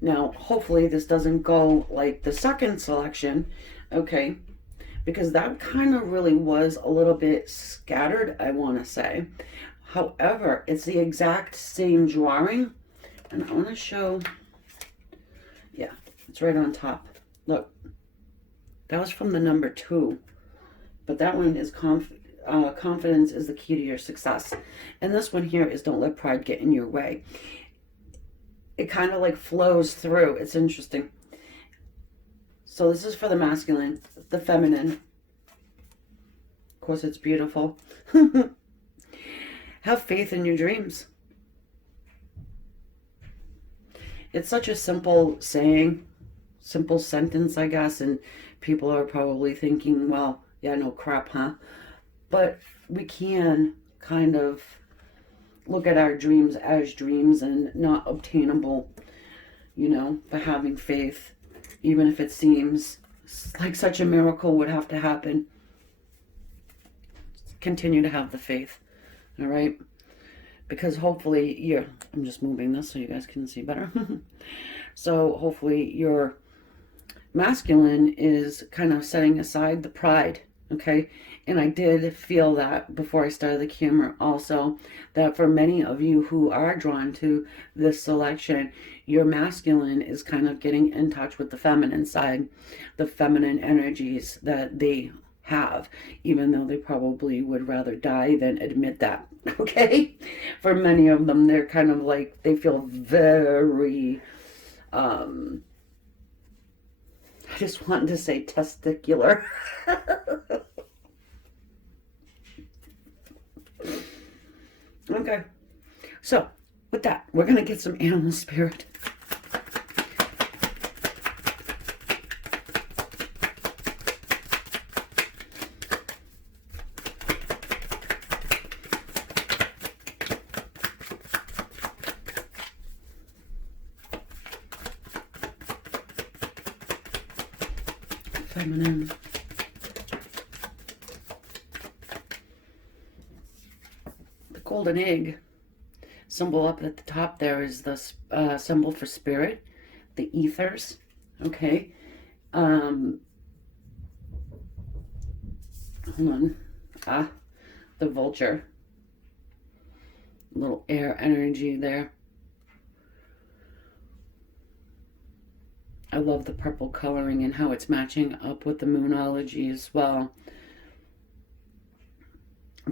Now, hopefully this doesn't go like the second selection, okay? Because that kind of really was a little bit scattered, I want to say. However, it's the exact same drawing. And I want to show, yeah, it's right on top. Look, that was from the number 2. But that one is confidence is the key to your success. And this one here is don't let pride get in your way. It kind of like flows through. It's interesting. So this is for the masculine, the feminine. Of course, it's beautiful. Have faith in your dreams. It's such a simple saying, simple sentence, I guess, and people are probably thinking, well, yeah, no crap, huh? But we can kind of look at our dreams as dreams and not obtainable, you know, but having faith, even if it seems like such a miracle would have to happen. Continue to have the faith, all right? Because hopefully I'm just moving this so you guys can see better. So hopefully your masculine is kind of setting aside the pride, okay? And I did feel that before I started the camera also, that for many of you who are drawn to this selection, your masculine is kind of getting in touch with the feminine side, the feminine energies that they have, even though they probably would rather die than admit that, okay? For many of them, they're kind of like, they feel very, I just wanted to say testicular. Okay, so with that, we're going to get some animal spirit. Feminine. The golden egg symbol up at the top there is the symbol for spirit, the ethers, okay? Hold on. The vulture. Little air energy there. I love the purple coloring and how it's matching up with the Moonology as well.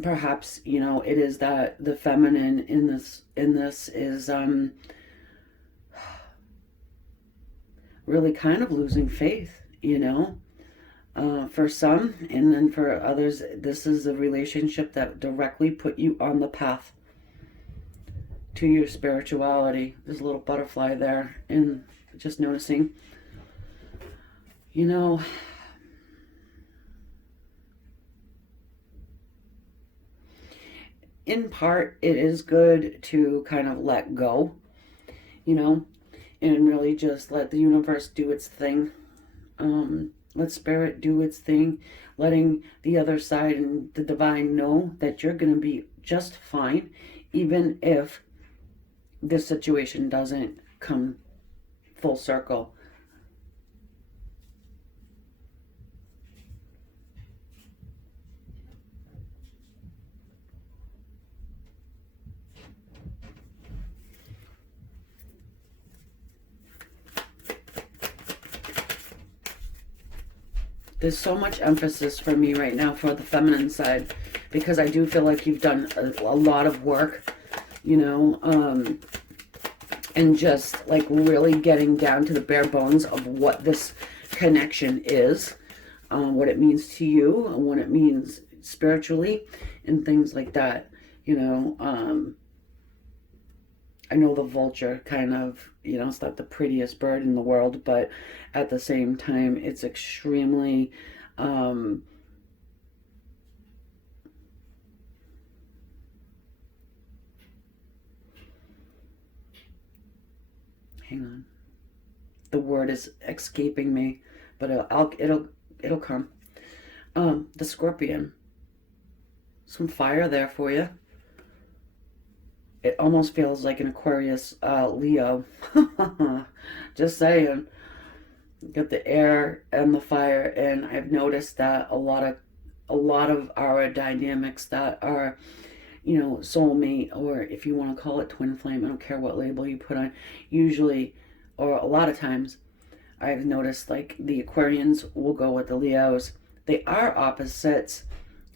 Perhaps, you know, it is that the feminine in this is really kind of losing faith, you know, for some, and then for others, this is a relationship that directly put you on the path to your spirituality. There's a little butterfly there, and just noticing, you know, in part, it is good to kind of let go, you know, and really just let the universe do its thing. Let spirit do its thing, letting the other side and the divine know that you're going to be just fine, even if this situation doesn't come full circle. There's so much emphasis for me right now for the feminine side, because I do feel like you've done a lot of work, you know, and just like really getting down to the bare bones of what this connection is, what it means to you, and what it means spiritually, and things like that, you know. I know the vulture kind of, you know, it's not the prettiest bird in the world, but at the same time, it's extremely, hang on, the word is escaping me, but it'll come. The scorpion, some fire there for you. It almost feels like an Aquarius, Leo. Just saying. Got the air and the fire, and I've noticed that a lot of our dynamics that are, you know, soulmate, or if you want to call it twin flame, I don't care what label you put on, usually, or a lot of times, I've noticed like the Aquarians will go with the Leos. They are opposites,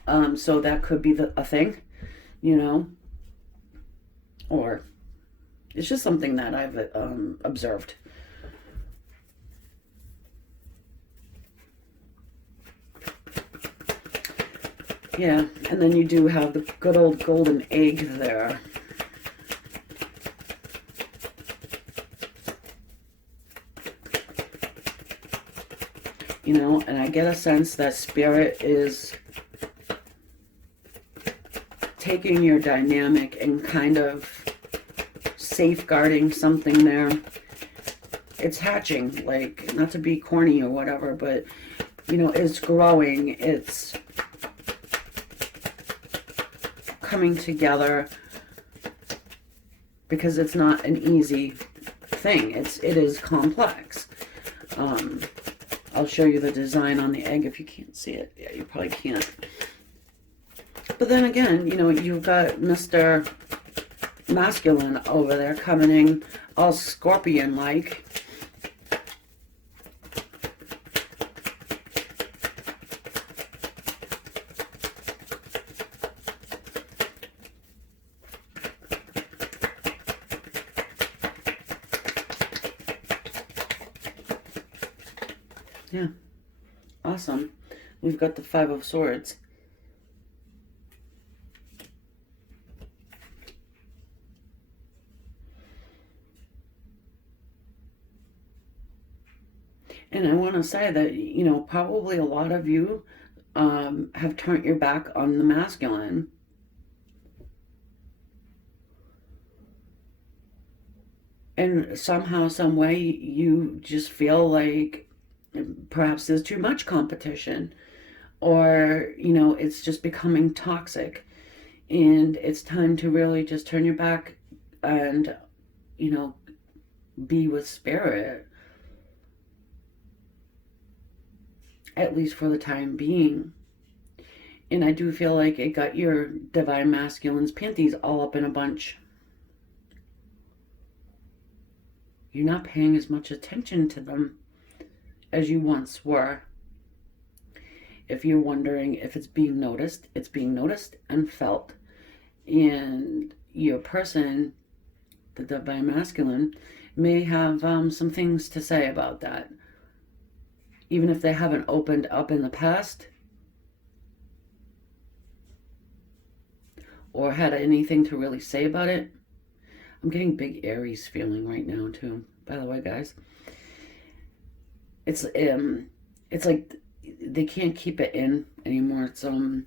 so that could be a thing, you know. Or it's just something that I've observed. Yeah, and then you do have the good old golden egg there. You know, and I get a sense that Spirit is taking your dynamic and kind of safeguarding something there. It's hatching, like, not to be corny or whatever, but, you know, it's growing, it's coming together, because it's not an easy thing. It is complex. I'll show you the design on the egg if you can't see it. Yeah, you probably can't. But then again, you know, you've got Mr. Masculine over there coming in all scorpion-like. Yeah, awesome. We've got the Five of Swords. And I want to say that, you know, probably a lot of you have turned your back on the masculine. And somehow, some way, you just feel like perhaps there's too much competition, or, you know, it's just becoming toxic, and it's time to really just turn your back and, you know, be with Spirit, at least for the time being. And I do feel like it got your Divine Masculine's panties all up in a bunch. You're not paying as much attention to them as you once were. If you're wondering if it's being noticed and felt. And your person, the Divine Masculine, may have some things to say about that. Even if they haven't opened up in the past, or had anything to really say about it. I'm getting big Aries feeling right now too, by the way, guys. It's like they can't keep it in anymore. It's some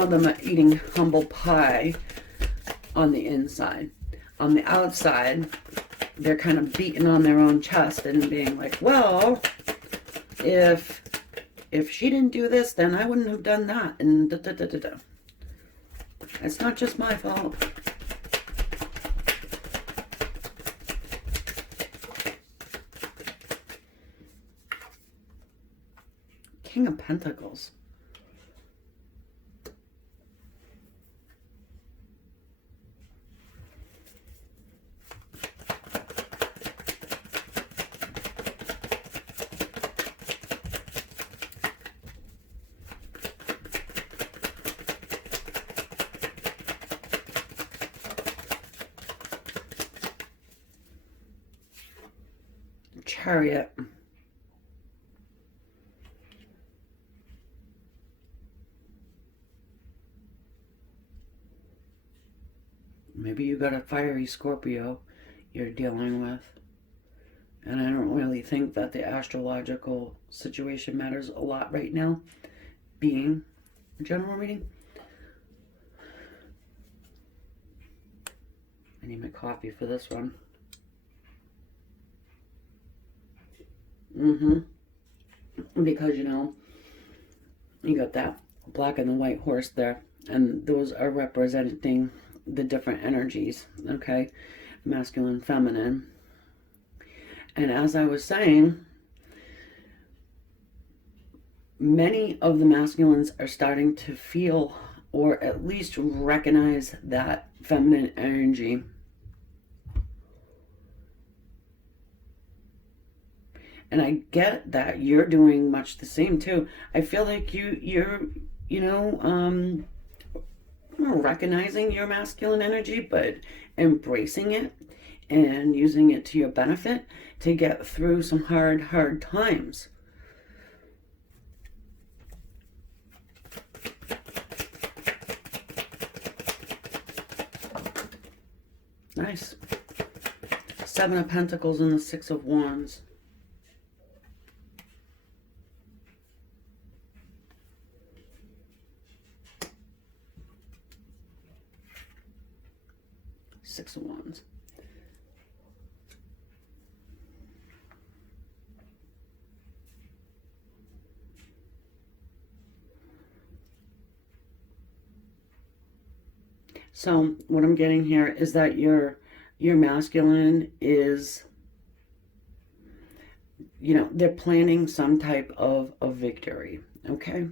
of them are eating humble pie on the inside. On the outside, they're kind of beating on their own chest and being like, well, if she didn't do this, then I wouldn't have done that, and da da da da da. It's not just my fault. King of Pentacles. Chariot. Maybe you got a fiery Scorpio you're dealing with. And I don't really think that the astrological situation matters a lot right now, being a general reading. I need my coffee for this one. Because, you know, you got that black and the white horse there. And those are representing the different energies, okay? Masculine, feminine. And as I was saying, many of the masculines are starting to feel or at least recognize that feminine energy. And I get that you're doing much the same too. I feel like you're recognizing your masculine energy, but embracing it and using it to your benefit to get through some hard times. Nice. Seven of Pentacles and the Six of Wands. Six of Wands. So what I'm getting here is that your masculine is, you know, they're planning some type of victory, okay?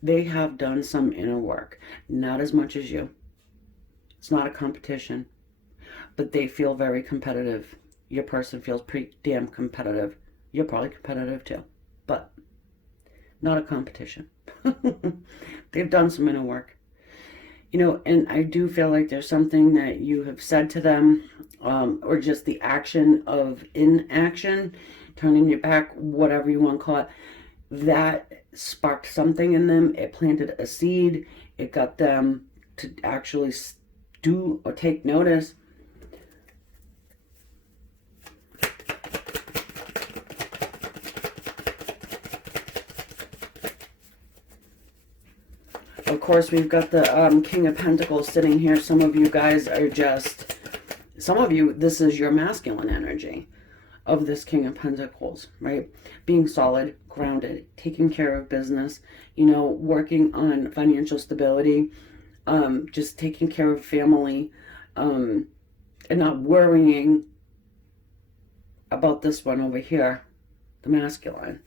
They have done some inner work, not as much as you. It's not a competition, but they feel very competitive. Your person feels pretty damn competitive. You're probably competitive too, but not a competition. They've done some inner work. You know, and I do feel like there's something that you have said to them, or just the action of inaction, turning your back, whatever you want to call it, that sparked something in them. It planted a seed. It got them to actually do or take notice. Of course, we've got the King of Pentacles sitting here. Some of you guys are just, some of you, this is your masculine energy of this King of Pentacles, right? Being solid, grounded, taking care of business, you know, working on financial stability, just taking care of family, and not worrying about this one over here, the masculine.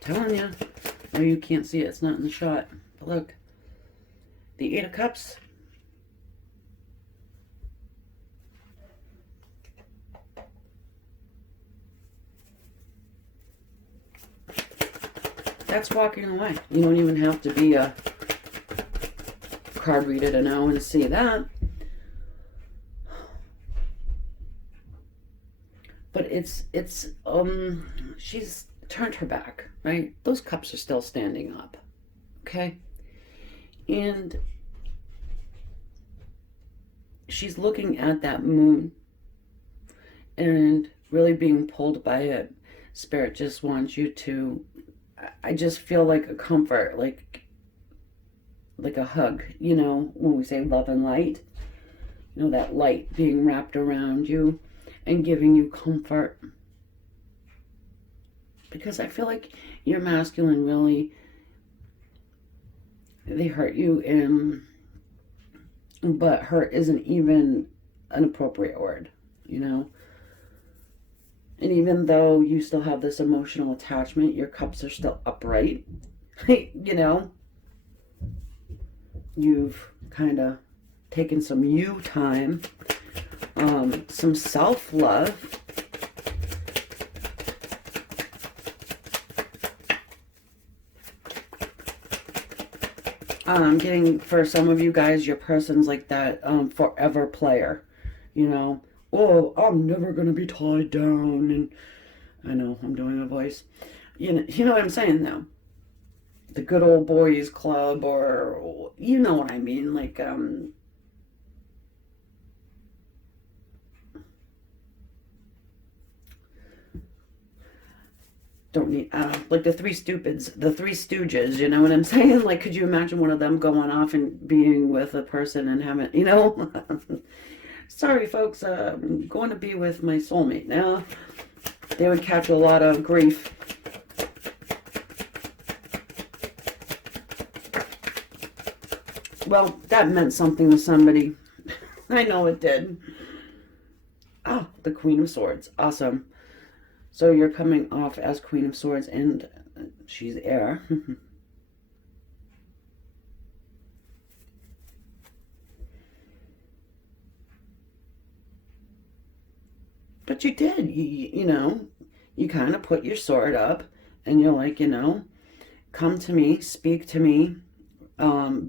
Telling you. No, you can't see it. It's not in the shot. But look. The Eight of Cups. That's walking away. You don't even have to be a card reader to know and see that. But she's turned her back, right? Those cups are still standing up, okay? And she's looking at that moon and really being pulled by it. Spirit just wants you to, I just feel like a comfort, like a hug, you know, when we say love and light, you know, that light being wrapped around you and giving you comfort. Because I feel like your masculine really, they hurt you, but hurt isn't even an appropriate word, you know. And even though you still have this emotional attachment, your cups are still upright, you know. You've kind of taken some you time, some self-love. I'm getting, for some of you guys, your person's like that forever player. You know, oh, I'm never going to be tied down. And I know I'm doing a voice. You know what I'm saying now? The good old boys club, or you know what I mean, like don't need like the three stupids, the three stooges, you know what I'm saying? Like, could you imagine one of them going off and being with a person and having, you know? Sorry folks, I'm going to be with my soulmate now. They would catch a lot of grief. Well, that meant something to somebody. I know it did. Oh, the Queen of Swords. Awesome. So you're coming off as Queen of Swords, and she's air. But you did. You know, you kind of put your sword up, and you're like, you know, come to me, speak to me,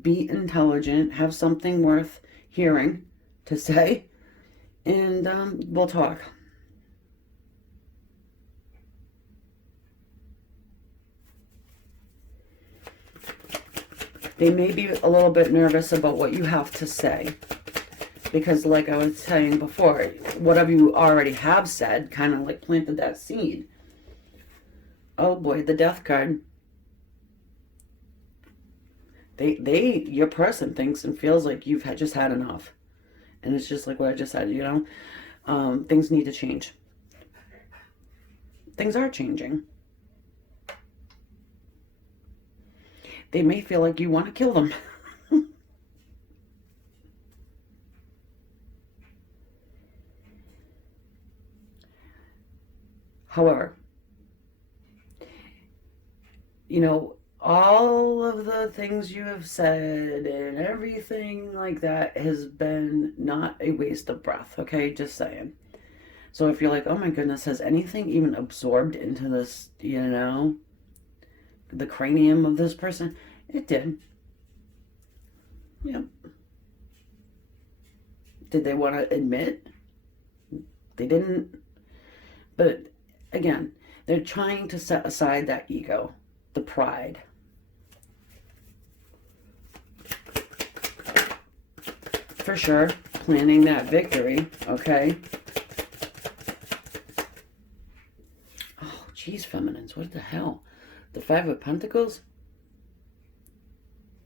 be intelligent, have something worth hearing to say, and we'll talk. They may be a little bit nervous about what you have to say. Because like I was saying before, whatever you already have said kind of like planted that seed. Oh boy, the death card. Your person thinks and feels like you've just had enough. And it's just like what I just said, you know? Things need to change. Things are changing. They may feel like you want to kill them. However, you know, all of the things you have said and everything like that has been not a waste of breath, okay? Just saying. So if you're like, oh my goodness, has anything even absorbed into this, you know, the cranium of this person? It did. Yep. Did they want to admit? They didn't. But again, they're trying to set aside that ego, the pride. For sure, planning that victory, okay? Oh, geez, feminines, what the hell? The Five of Pentacles?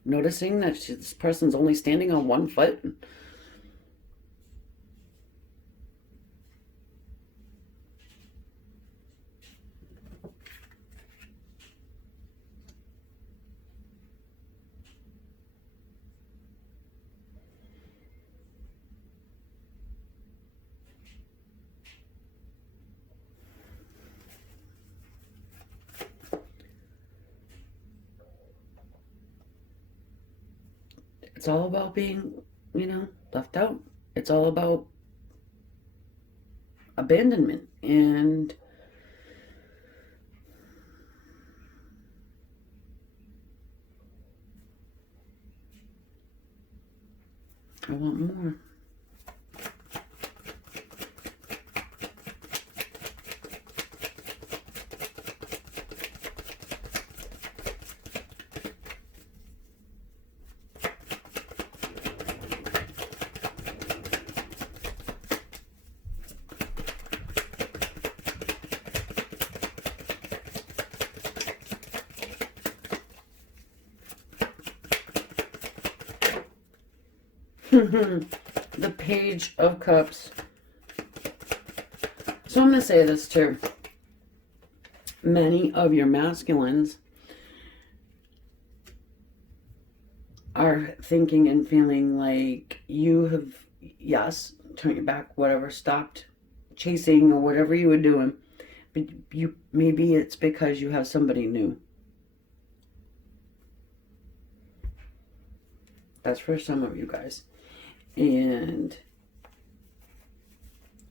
Noticing that this person's only standing on one foot? It's all about being, you know, left out. It's all about abandonment. And I want more. The Page of Cups. So I'm going to say this too. Many of your masculines are thinking and feeling like you have, yes, turned your back, whatever, stopped chasing or whatever you were doing. But you, maybe it's because you have somebody new. That's for some of you guys. And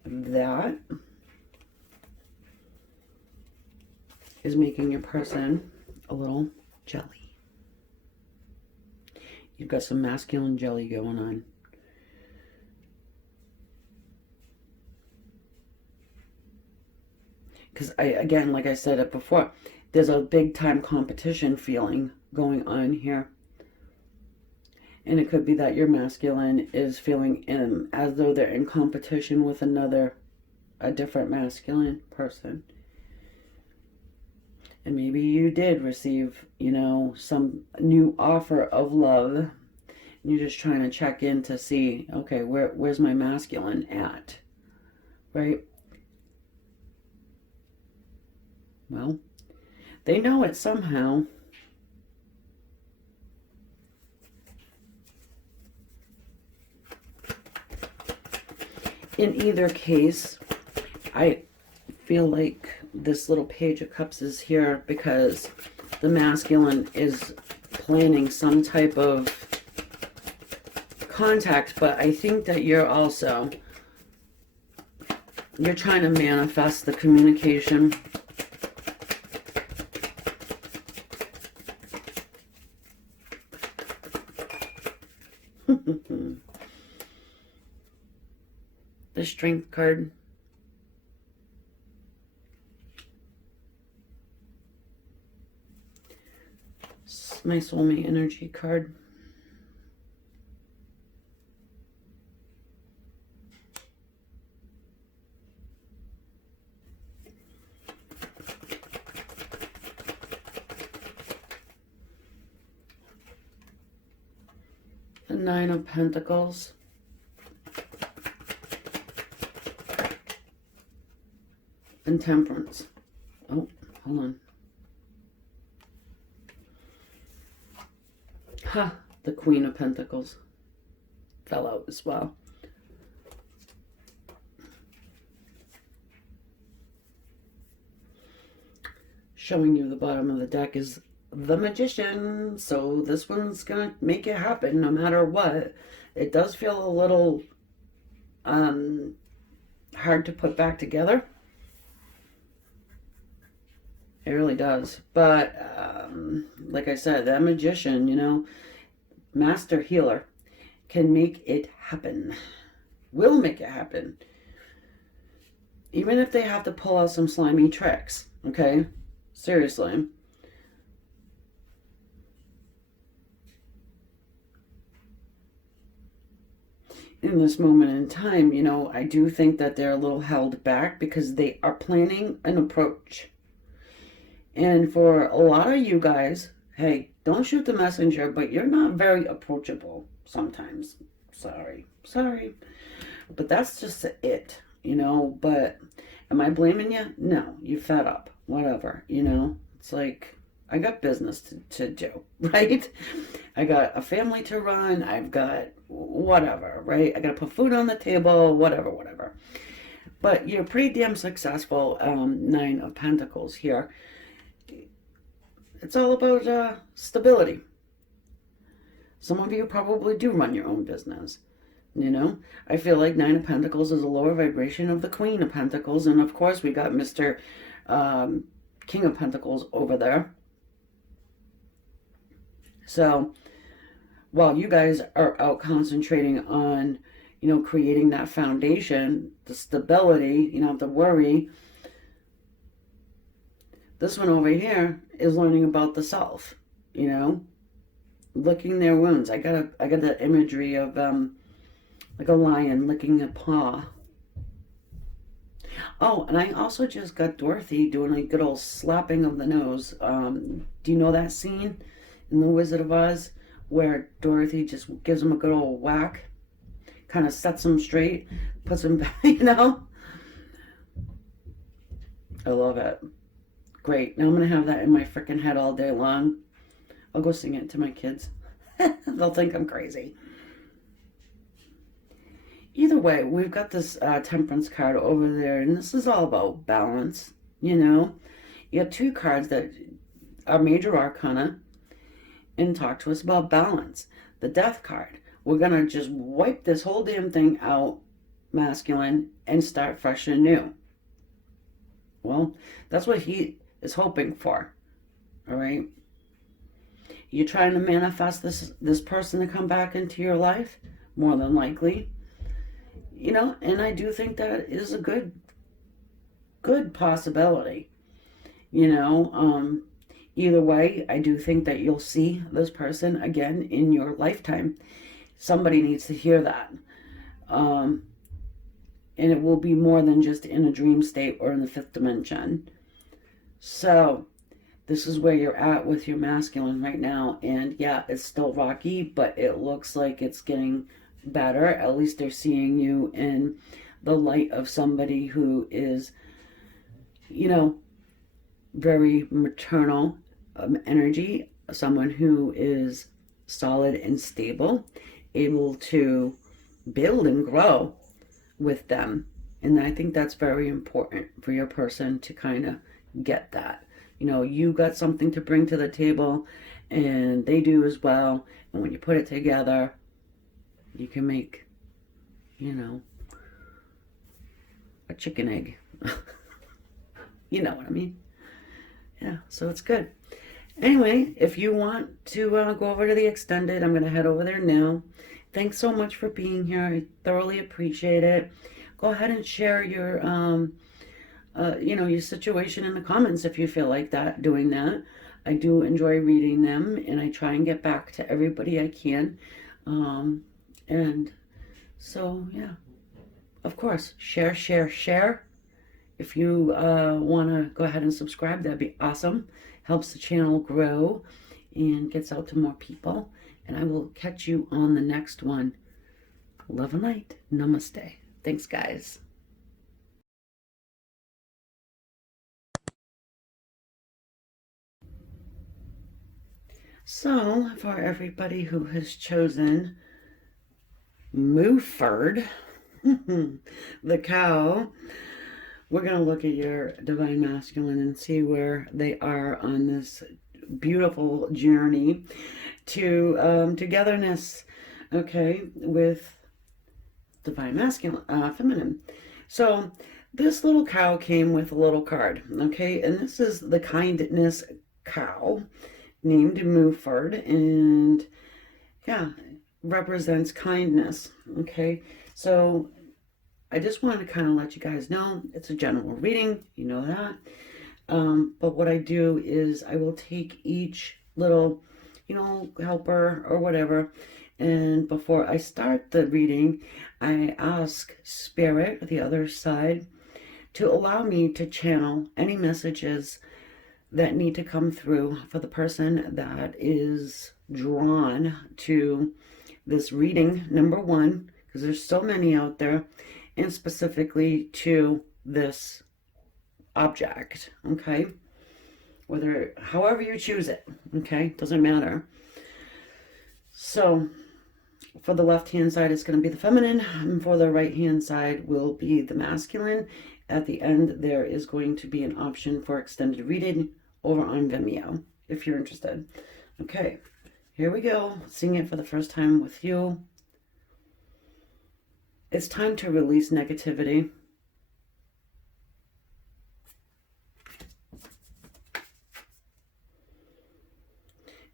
that is making your person a little jelly. You've got some masculine jelly going on. Because again, like I said it before, there's a big time competition feeling going on here. And it could be that your masculine is feeling as though they're in competition with a different masculine person. And maybe you did receive, some new offer of love. And you're just trying to check in to see, okay, where's my masculine at? Right? Well, they know it somehow. In either case, I feel like this little Page of Cups is here because the masculine is planning some type of contact, but I think that you're trying to manifest the communication. The Strength card. My soulmate energy card. The Nine of Pentacles. And Temperance. Oh, hold on. Ha! The Queen of Pentacles fell out as well. Showing you the bottom of the deck is the Magician. So this one's going to make it happen no matter what. It does feel a little hard to put back together. It really does. But like I said, that Magician, master healer, can make it happen. Will make it happen. Even if they have to pull out some slimy tricks. Okay? Seriously. In this moment in time, I do think that they're a little held back because they are planning an approach. And for a lot of you guys, hey, don't shoot the messenger, but you're not very approachable sometimes. Sorry. But that's just it, But am I blaming you? No, you fed up. Whatever, It's like, I got business to do, right? I got a family to run. I've got whatever, right? I got to put food on the table, whatever. But you're pretty damn successful, Nine of Pentacles here. It's all about stability. Some of you probably do run your own business. I feel like Nine of Pentacles is a lower vibration of the Queen of Pentacles. And of course, we got Mr. King of Pentacles over there. So while you guys are out concentrating on, creating that foundation, the stability, you don't have to worry. This one over here is learning about the self, licking their wounds. I got that imagery of like a lion licking a paw. Oh, and I also just got Dorothy doing a good old slapping of the nose. Do you know that scene in The Wizard of Oz where Dorothy just gives him a good old whack, kind of sets him straight, puts him back, I love it. Great. Now I'm going to have that in my freaking head all day long. I'll go sing it to my kids. They'll think I'm crazy. Either way, we've got this Temperance card over there, and this is all about balance, You have two cards that are major arcana and talk to us about balance. The Death card. We're going to just wipe this whole damn thing out, masculine, and start fresh and new. Well, that's what he is hoping for. All right. You're trying to manifest this person to come back into your life, more than likely. You know, and I do think that is a good possibility. You know, either way, I do think that you'll see this person again in your lifetime. Somebody needs to hear that. And it will be more than just in a dream state or in the fifth dimension. So this is where you're at with your masculine right now. And yeah, it's still rocky, but it looks like it's getting better. At least they're seeing you in the light of somebody who is, you know, very maternal energy, someone who is solid and stable, able to build and grow with them. And I think that's very important for your person to kind of get that. You know, you got something to bring to the table, and they do as well. And when you put it together, you can make, you know, a chicken egg. You know what I mean? Yeah, so it's good. Anyway, if you want to go over to the extended, I'm going to head over there now. Thanks so much for being here. I thoroughly appreciate it. Go ahead and share your, you know, your situation in the comments if you feel like doing that. I do enjoy reading them, and I try and get back to everybody I can. And so, yeah, of course, share, share, share. If you want to go ahead and subscribe, that'd be awesome. Helps the channel grow and gets out to more people. And I will catch you on the next one. Love and light. Namaste. Thanks, guys. So, for everybody who has chosen Muford, the cow, we're going to look at your divine masculine and see where they are on this beautiful journey to togetherness, okay, with divine masculine, feminine. So this little cow came with a little card, okay, and this is the kindness cow named Muford, and yeah, represents kindness, okay. So I just wanted to kind of let you guys know it's a general reading, you know that. But what I do is I will take each little, you know, helper or whatever, and before I start the reading, I ask Spirit, the other side, to allow me to channel any messages that need to come through for the person that is drawn to this reading, number one, because there's so many out there, and specifically to this object, okay? Whether, however you choose it, okay? Doesn't matter. So, for the left-hand side, it's going to be the feminine, and for the right-hand side will be the masculine. At the end, there is going to be an option for extended reading over on Vimeo, if you're interested. Okay, here we go. Seeing it for the first time with you. It's time to release negativity.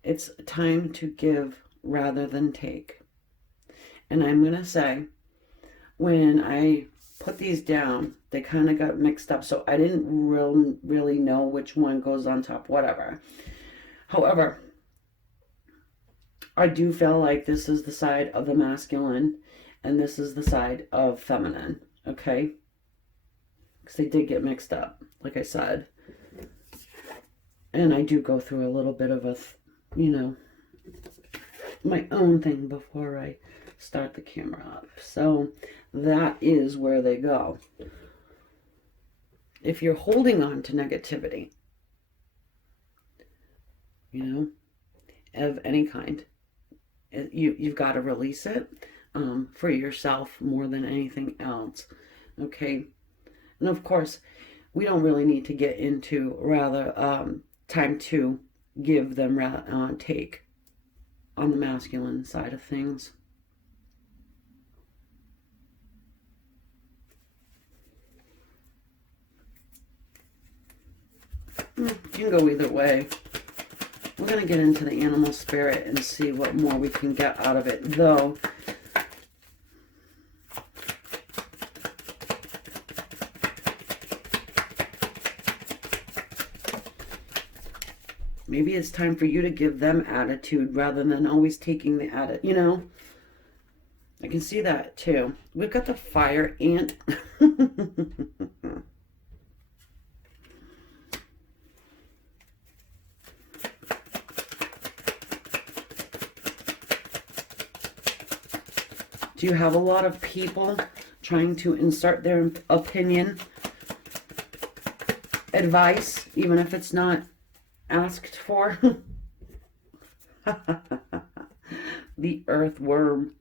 It's time to give rather than take. And I'm going to say, when I put these down, they kind of got mixed up. So I didn't really know which one goes on top, whatever. However, I do feel like this is the side of the masculine and this is the side of feminine, okay? Because they did get mixed up, like I said. And I do go through a little bit of a, you know, my own thing before I start the camera up. So that is where they go. If you're holding on to negativity, you know, of any kind, you've got to release it for yourself more than anything else, okay? And of course, we don't really need to get into time to give them take on the masculine side of things. You can go either way. We're going to get into the animal spirit and see what more we can get out of it, though. Maybe it's time for you to give them attitude rather than always taking the attitude, you know? I can see that too. We've got the fire ant. Do you have a lot of people trying to insert their opinion, advice, even if it's not asked for? The earthworm.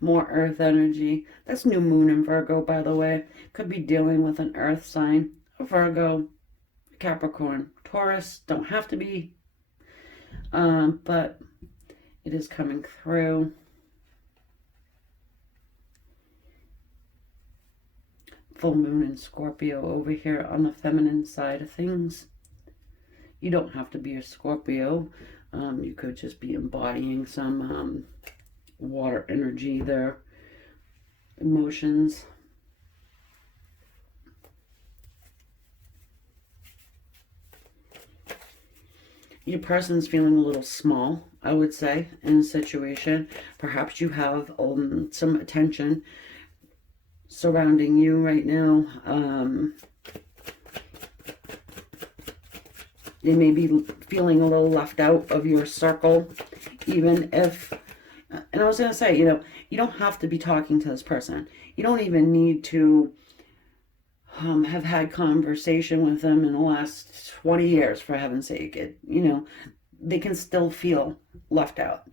More earth energy. That's new moon in Virgo, by the way. Could be dealing with an earth sign. A Virgo, Capricorn, Taurus. Don't have to be. But it is coming through. Full moon in Scorpio over here on the feminine side of things. You don't have to be a Scorpio. You could just be embodying some water energy there. Emotions. Your person's feeling a little small, I would say, in a situation. Perhaps you have some attention surrounding you right now. They may be feeling a little left out of your circle, even if, and I was going to say, you know, you don't have to be talking to this person. You don't even need to have had conversation with them in the last 20 years, for heaven's sake. You know, they can still feel left out.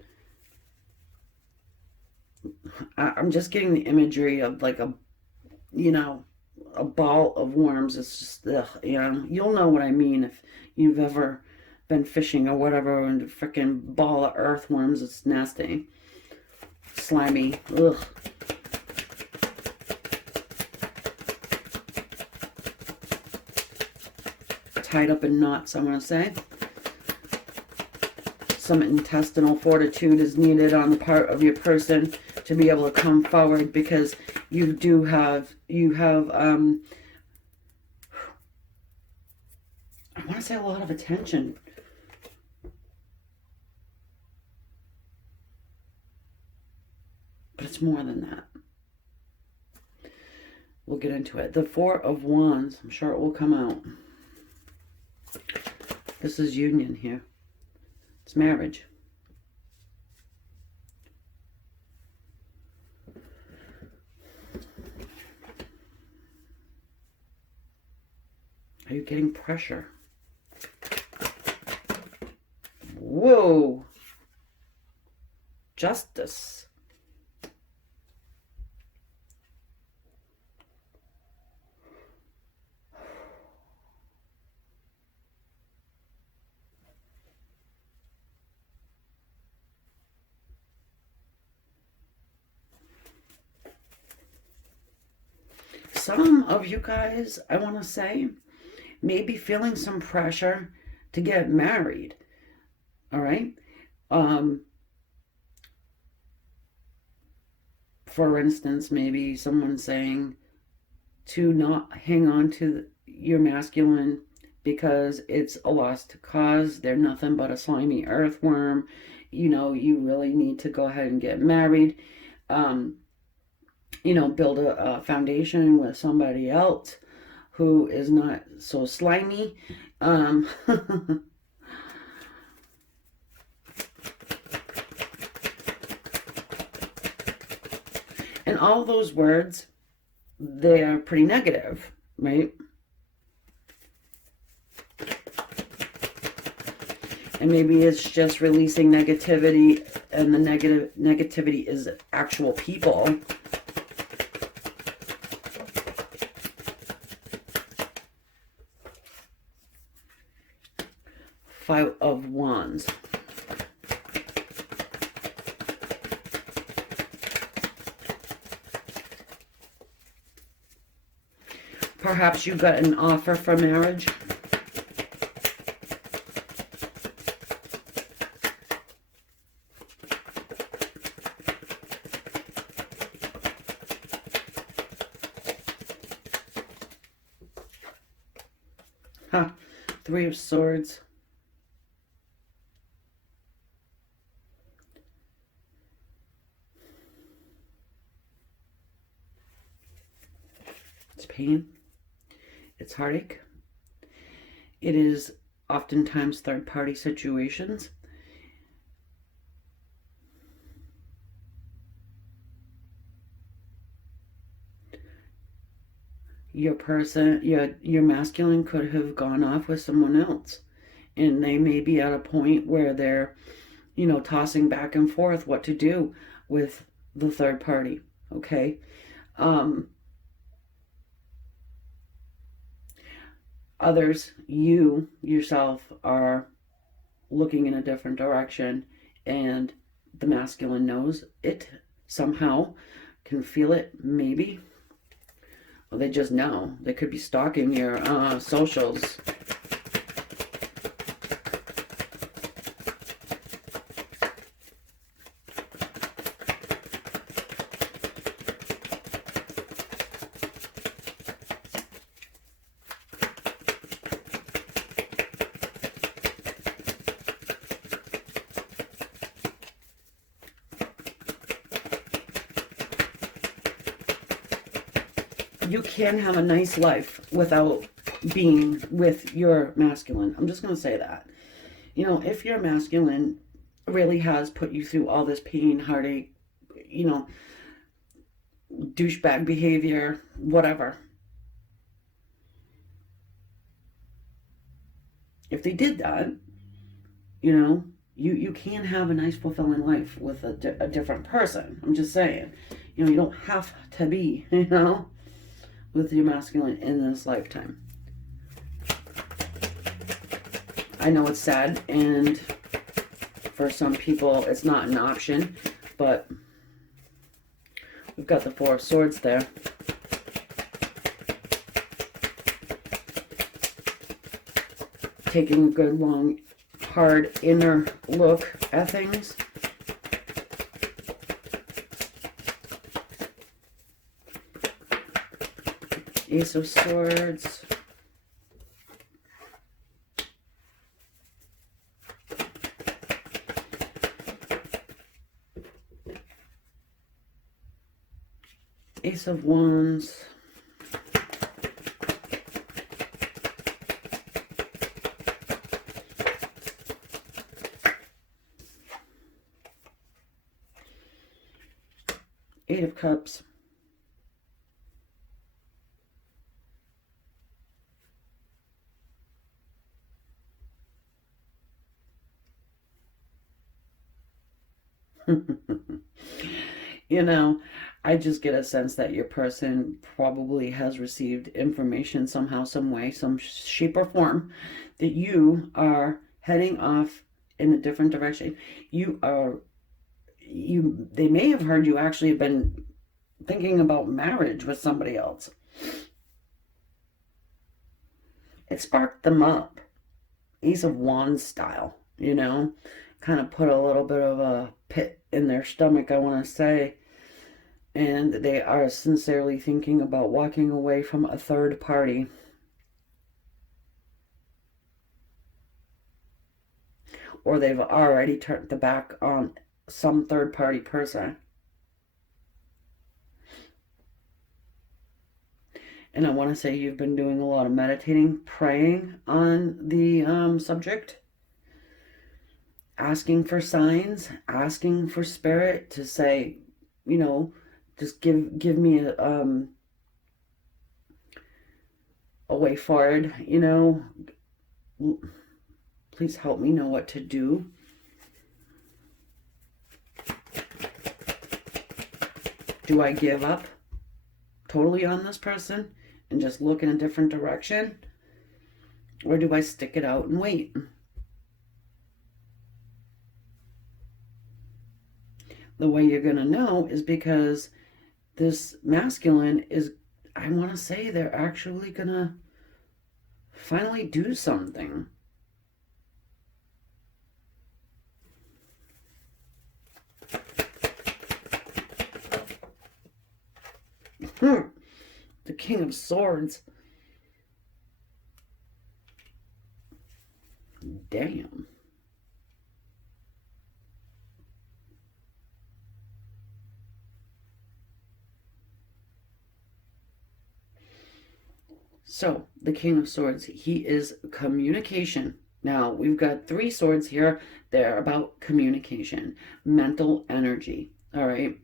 I'm just getting the imagery of like a, you know, a ball of worms. It's just, you know, you'll know what I mean if you've ever been fishing or whatever, and a freaking ball of earthworms. It's nasty. Slimy. Ugh. Tied up in knots, I'm going to say. Some intestinal fortitude is needed on the part of your person to be able to come forward, because you have I want to say a lot of attention. But it's more than that. We'll get into it. The Four of Wands, I'm sure it will come out. This is union here. It's marriage. Are you getting pressure? Whoa. Justice. Some of you guys, I want to say, may be feeling some pressure to get married. All right? For instance, maybe someone saying to not hang on to your masculine because it's a lost cause. They're nothing but a slimy earthworm. You know, you really need to go ahead and get married. You know, build a foundation with somebody else who is not so slimy. And all those words, they are pretty negative, right? And maybe it's just releasing negativity, and the negativity is actual people. Five of Wands. Perhaps you got an offer for marriage. Three of Swords. It's pain. It's heartache. It is oftentimes third-party situations. Your person, your masculine could have gone off with someone else. And they may be at a point where they're, tossing back and forth what to do with the third party. Okay? Others, you yourself are looking in a different direction, and the masculine knows it somehow, can feel it maybe. Well, they just know. They could be stalking your socials. You can have a nice life without being with your masculine. I'm just going to say that. If your masculine really has put you through all this pain, heartache, douchebag behavior, whatever. If they did that, you can have a nice, fulfilling life with a different person. I'm just saying. You don't have to be, with your masculine in this lifetime. I know it's sad, and for some people it's not an option, but we've got the Four of Swords there. Taking a good, long, hard inner look at things. Ace of Swords. Ace of Wands. Eight of Cups. I just get a sense that your person probably has received information somehow, some way, some shape or form, that you are heading off in a different direction. They may have heard you actually have been thinking about marriage with somebody else. It sparked them up. Ace of Wands style, kind of put a little bit of a pit in their stomach, I want to say. And they are sincerely thinking about walking away from a third party. Or they've already turned the back on some third party person. And I want to say you've been doing a lot of meditating, praying on the subject. Asking for signs, asking for spirit to say, just give me a way forward, Please help me know what to do. Do I give up totally on this person and just look in a different direction? Or do I stick it out and wait? The way you're going to know is because this masculine is, I want to say, they're actually going to finally do something. The King of Swords. So, the King of Swords, he is communication. Now, we've got 3 swords here. They're about communication, mental energy, all right?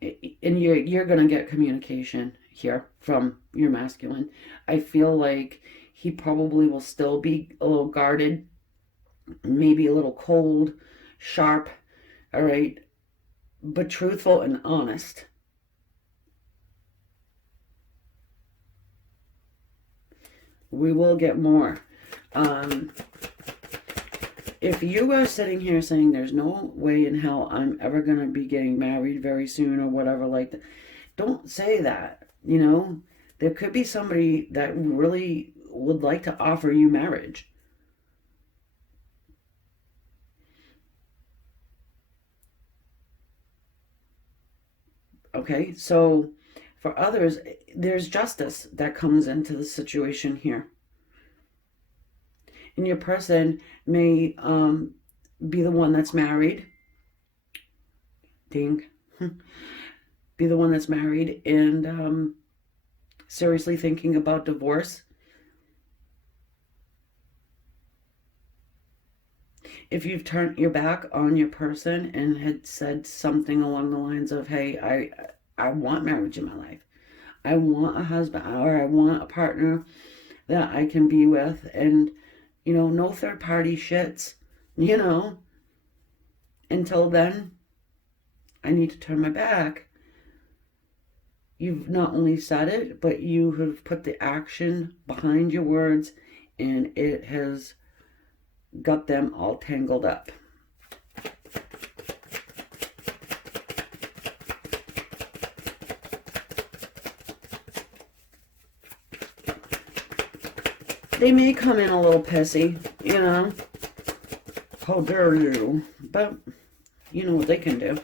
And you're going to get communication here from your masculine. I feel like he probably will still be a little guarded, maybe a little cold, sharp, all right, but truthful and honest. We will get more. If you are sitting here saying there's no way in hell I'm ever going to be getting married very soon or whatever like that, don't say that. You know, there could be somebody that really would like to offer you marriage. Okay, so for others, there's justice that comes into the situation here. And your person may be the one that's married. Ding. Be the one that's married and seriously thinking about divorce. If you've turned your back on your person and had said something along the lines of, hey, I want marriage in my life. I want a husband, or I want a partner that I can be with, and, you know, no third party shits, you know. Until then, I need to turn my back. You've not only said it, but you have put the action behind your words, and it has got them all tangled up. They may come in a little pissy, you know. How dare you? But you know what they can do.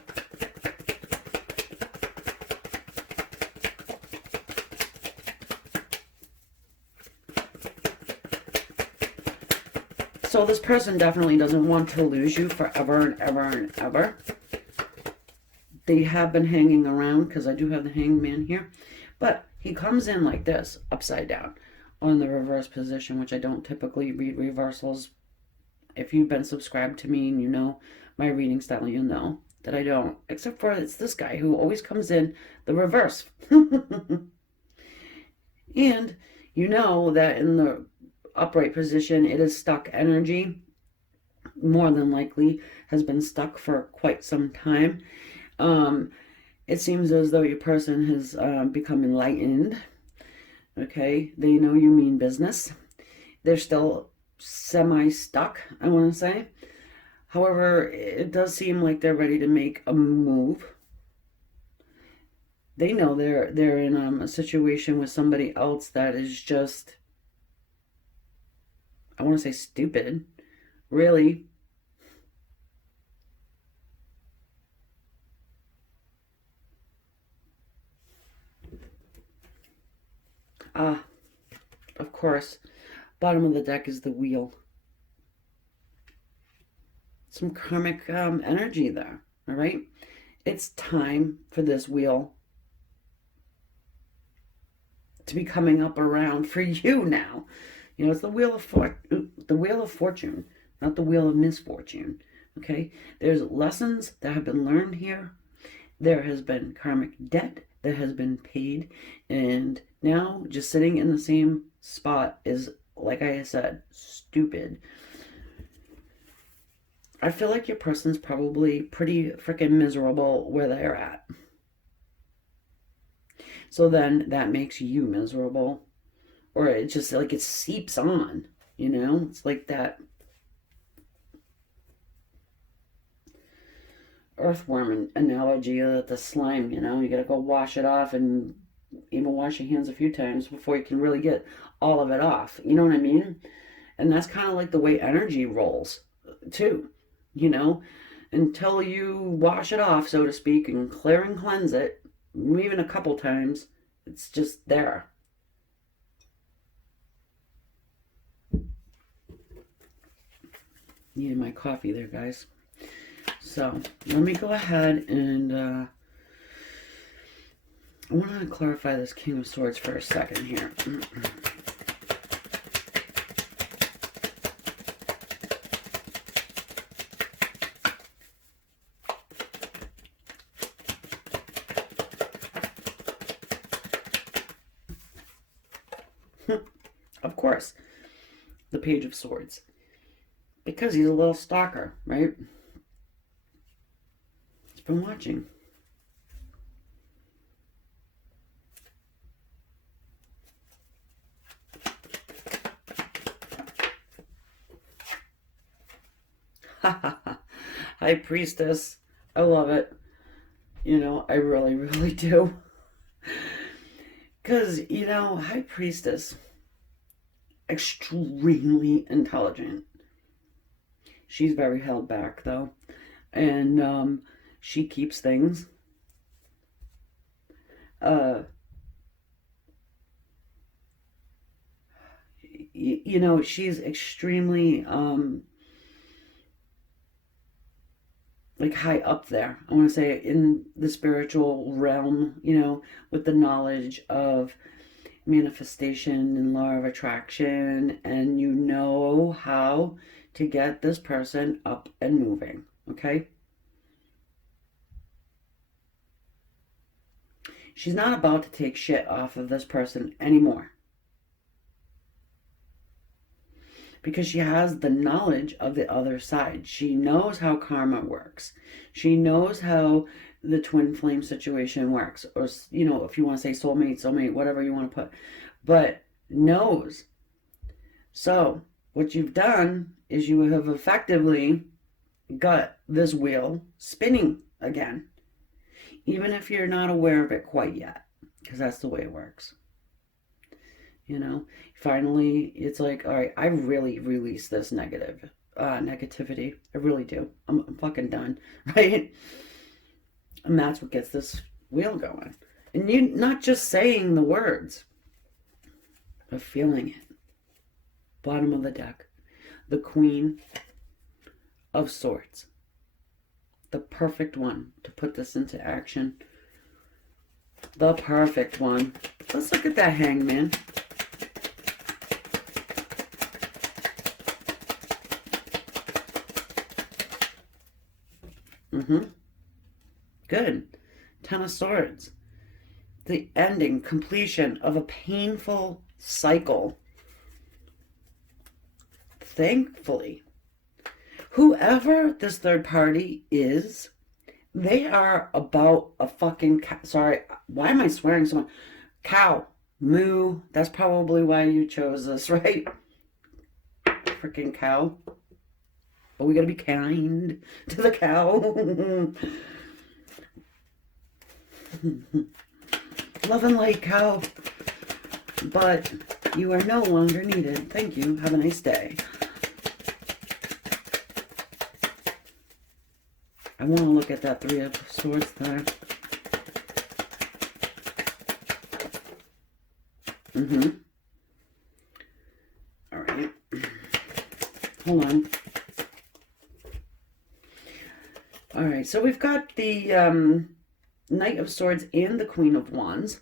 So this person definitely doesn't want to lose you forever and ever and ever. They have been hanging around, because I do have the hangman here. But he comes in like this, upside down, on the reverse position, which I don't typically read reversals. If you've been subscribed to me and you know my reading style, you know that I don't. Except for it's this guy who always comes in the reverse. And you know that in the upright position, it is stuck energy. More than likely has been stuck for quite some time. It seems as though your person has become enlightened. Okay, they know you mean business. They're still semi-stuck, I want to say. However, it does seem like they're ready to make a move. They know they're in a situation with somebody else that is just, I want to say, stupid. Really. Of course, bottom of the deck is the wheel. Some karmic energy there, all right? It's time for this wheel to be coming up around for you now. You know, it's the wheel of fortune, not the wheel of misfortune, okay? There's lessons that have been learned here. There has been karmic debt that has been paid, and now just sitting in the same spot is, like I said, stupid. I feel like your person's probably pretty freaking miserable where they're at. So then that makes you miserable. Or it just like it seeps on, you know? It's like that earthworm analogy of the slime, you know? You gotta go wash it off and even wash your hands a few times before you can really get all of it off. You know what I mean? And that's kind of like the way energy rolls, too. You know? Until you wash it off, so to speak, and clear and cleanse it, even a couple times, it's just there. Needed my coffee there, guys. So let me go ahead and I want to clarify this King of Swords for a second here. Of course, the Page of Swords. Because he's a little stalker, right? He's been watching. High Priestess. I love it. You know, I really, really do. Because, you know, High Priestess, extremely intelligent. She's very held back, though. And she keeps things. You know, she's extremely, like high up there. I want to say in the spiritual realm, you know, with the knowledge of manifestation and law of attraction, and you know how to get this person up and moving, okay? She's not about to take shit off of this person anymore. Because she has the knowledge of the other side. She knows how karma works. She knows how the twin flame situation works. Or, you know, if you want to say soulmate, whatever you want to put. But knows. So, what you've done is you have effectively got this wheel spinning again. Even if you're not aware of it quite yet. Because that's the way it works. You know, finally, it's like, all right, I really release this negativity. I really do. I'm fucking done, right? And that's what gets this wheel going. And you not just saying the words, but feeling it. Bottom of the deck, the Queen of Swords. The perfect one to put this into action. The perfect one. Let's look at that Hangman. Good. Ten of Swords. The ending, completion of a painful cycle. Thankfully, whoever this third party is, they are about a fucking cow. Sorry, why am I swearing so much? Cow. Moo. That's probably why you chose this, right? Freaking cow. But we gotta be kind to the cow. Love and light, cow. But you are no longer needed. Thank you. Have a nice day. I want to look at that Three of Swords there. All right. Hold on. All right. So we've got the Knight of Swords and the Queen of Wands.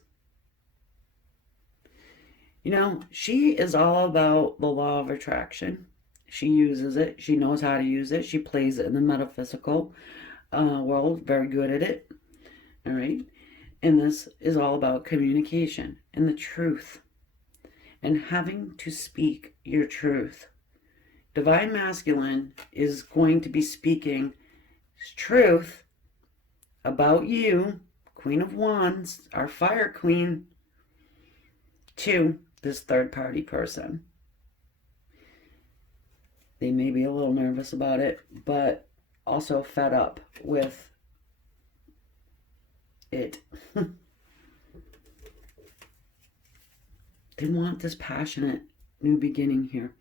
You know, she is all about the law of attraction. She uses it. She knows how to use it. She plays it in the metaphysical world. Very good at it. All right. And this is all about communication and the truth. And having to speak your truth. Divine Masculine is going to be speaking truth about you, Queen of Wands, our Fire Queen, to this third party person. They may be a little nervous about it, but also fed up with it. They want this passionate new beginning here.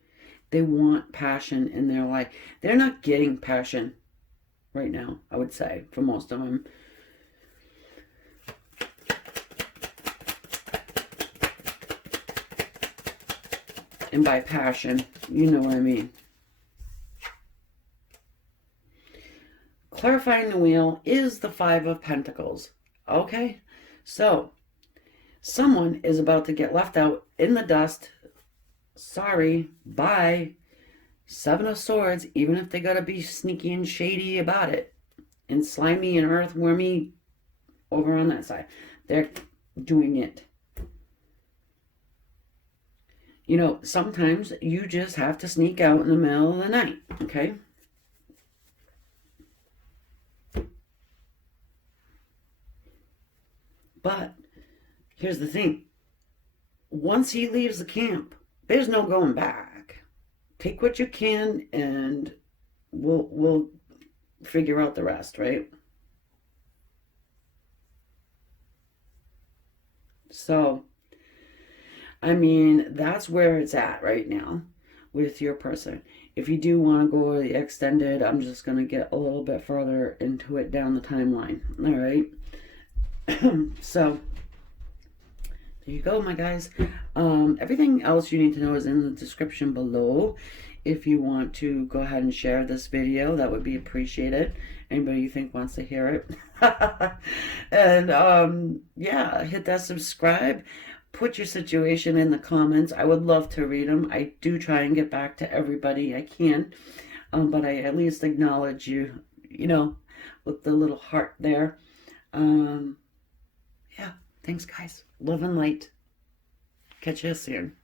They want passion in their life. They're not getting passion right now, I would say, for most of them. And by passion, you know what I mean. Clarifying the wheel is the Five of Pentacles. Okay, so Someone is about to get left out in the dust. Sorry, bye. Seven of Swords, even if they gotta be sneaky and shady about it, and slimy and earthwormy over on that side, they're doing it. You know, sometimes you just have to sneak out in the middle of the night, okay? But here's the thing. Once he leaves the camp, there's no going back. Take what you can and we'll figure out the rest, right? So, I mean, that's where it's at right now with your person. If you do want to go the extended, I'm just going to get a little bit further into it down the timeline. All right. So, there you go, my guys. Everything else you need to know is in the description below. If you want to go ahead and share this video, that would be appreciated. Anybody you think wants to hear it. And yeah, hit that subscribe. Put your situation in the comments. I would love to read them. I do try and get back to everybody I can. But I at least acknowledge you, you know, with the little heart there. Yeah, thanks, guys. Love and light. Catch you soon.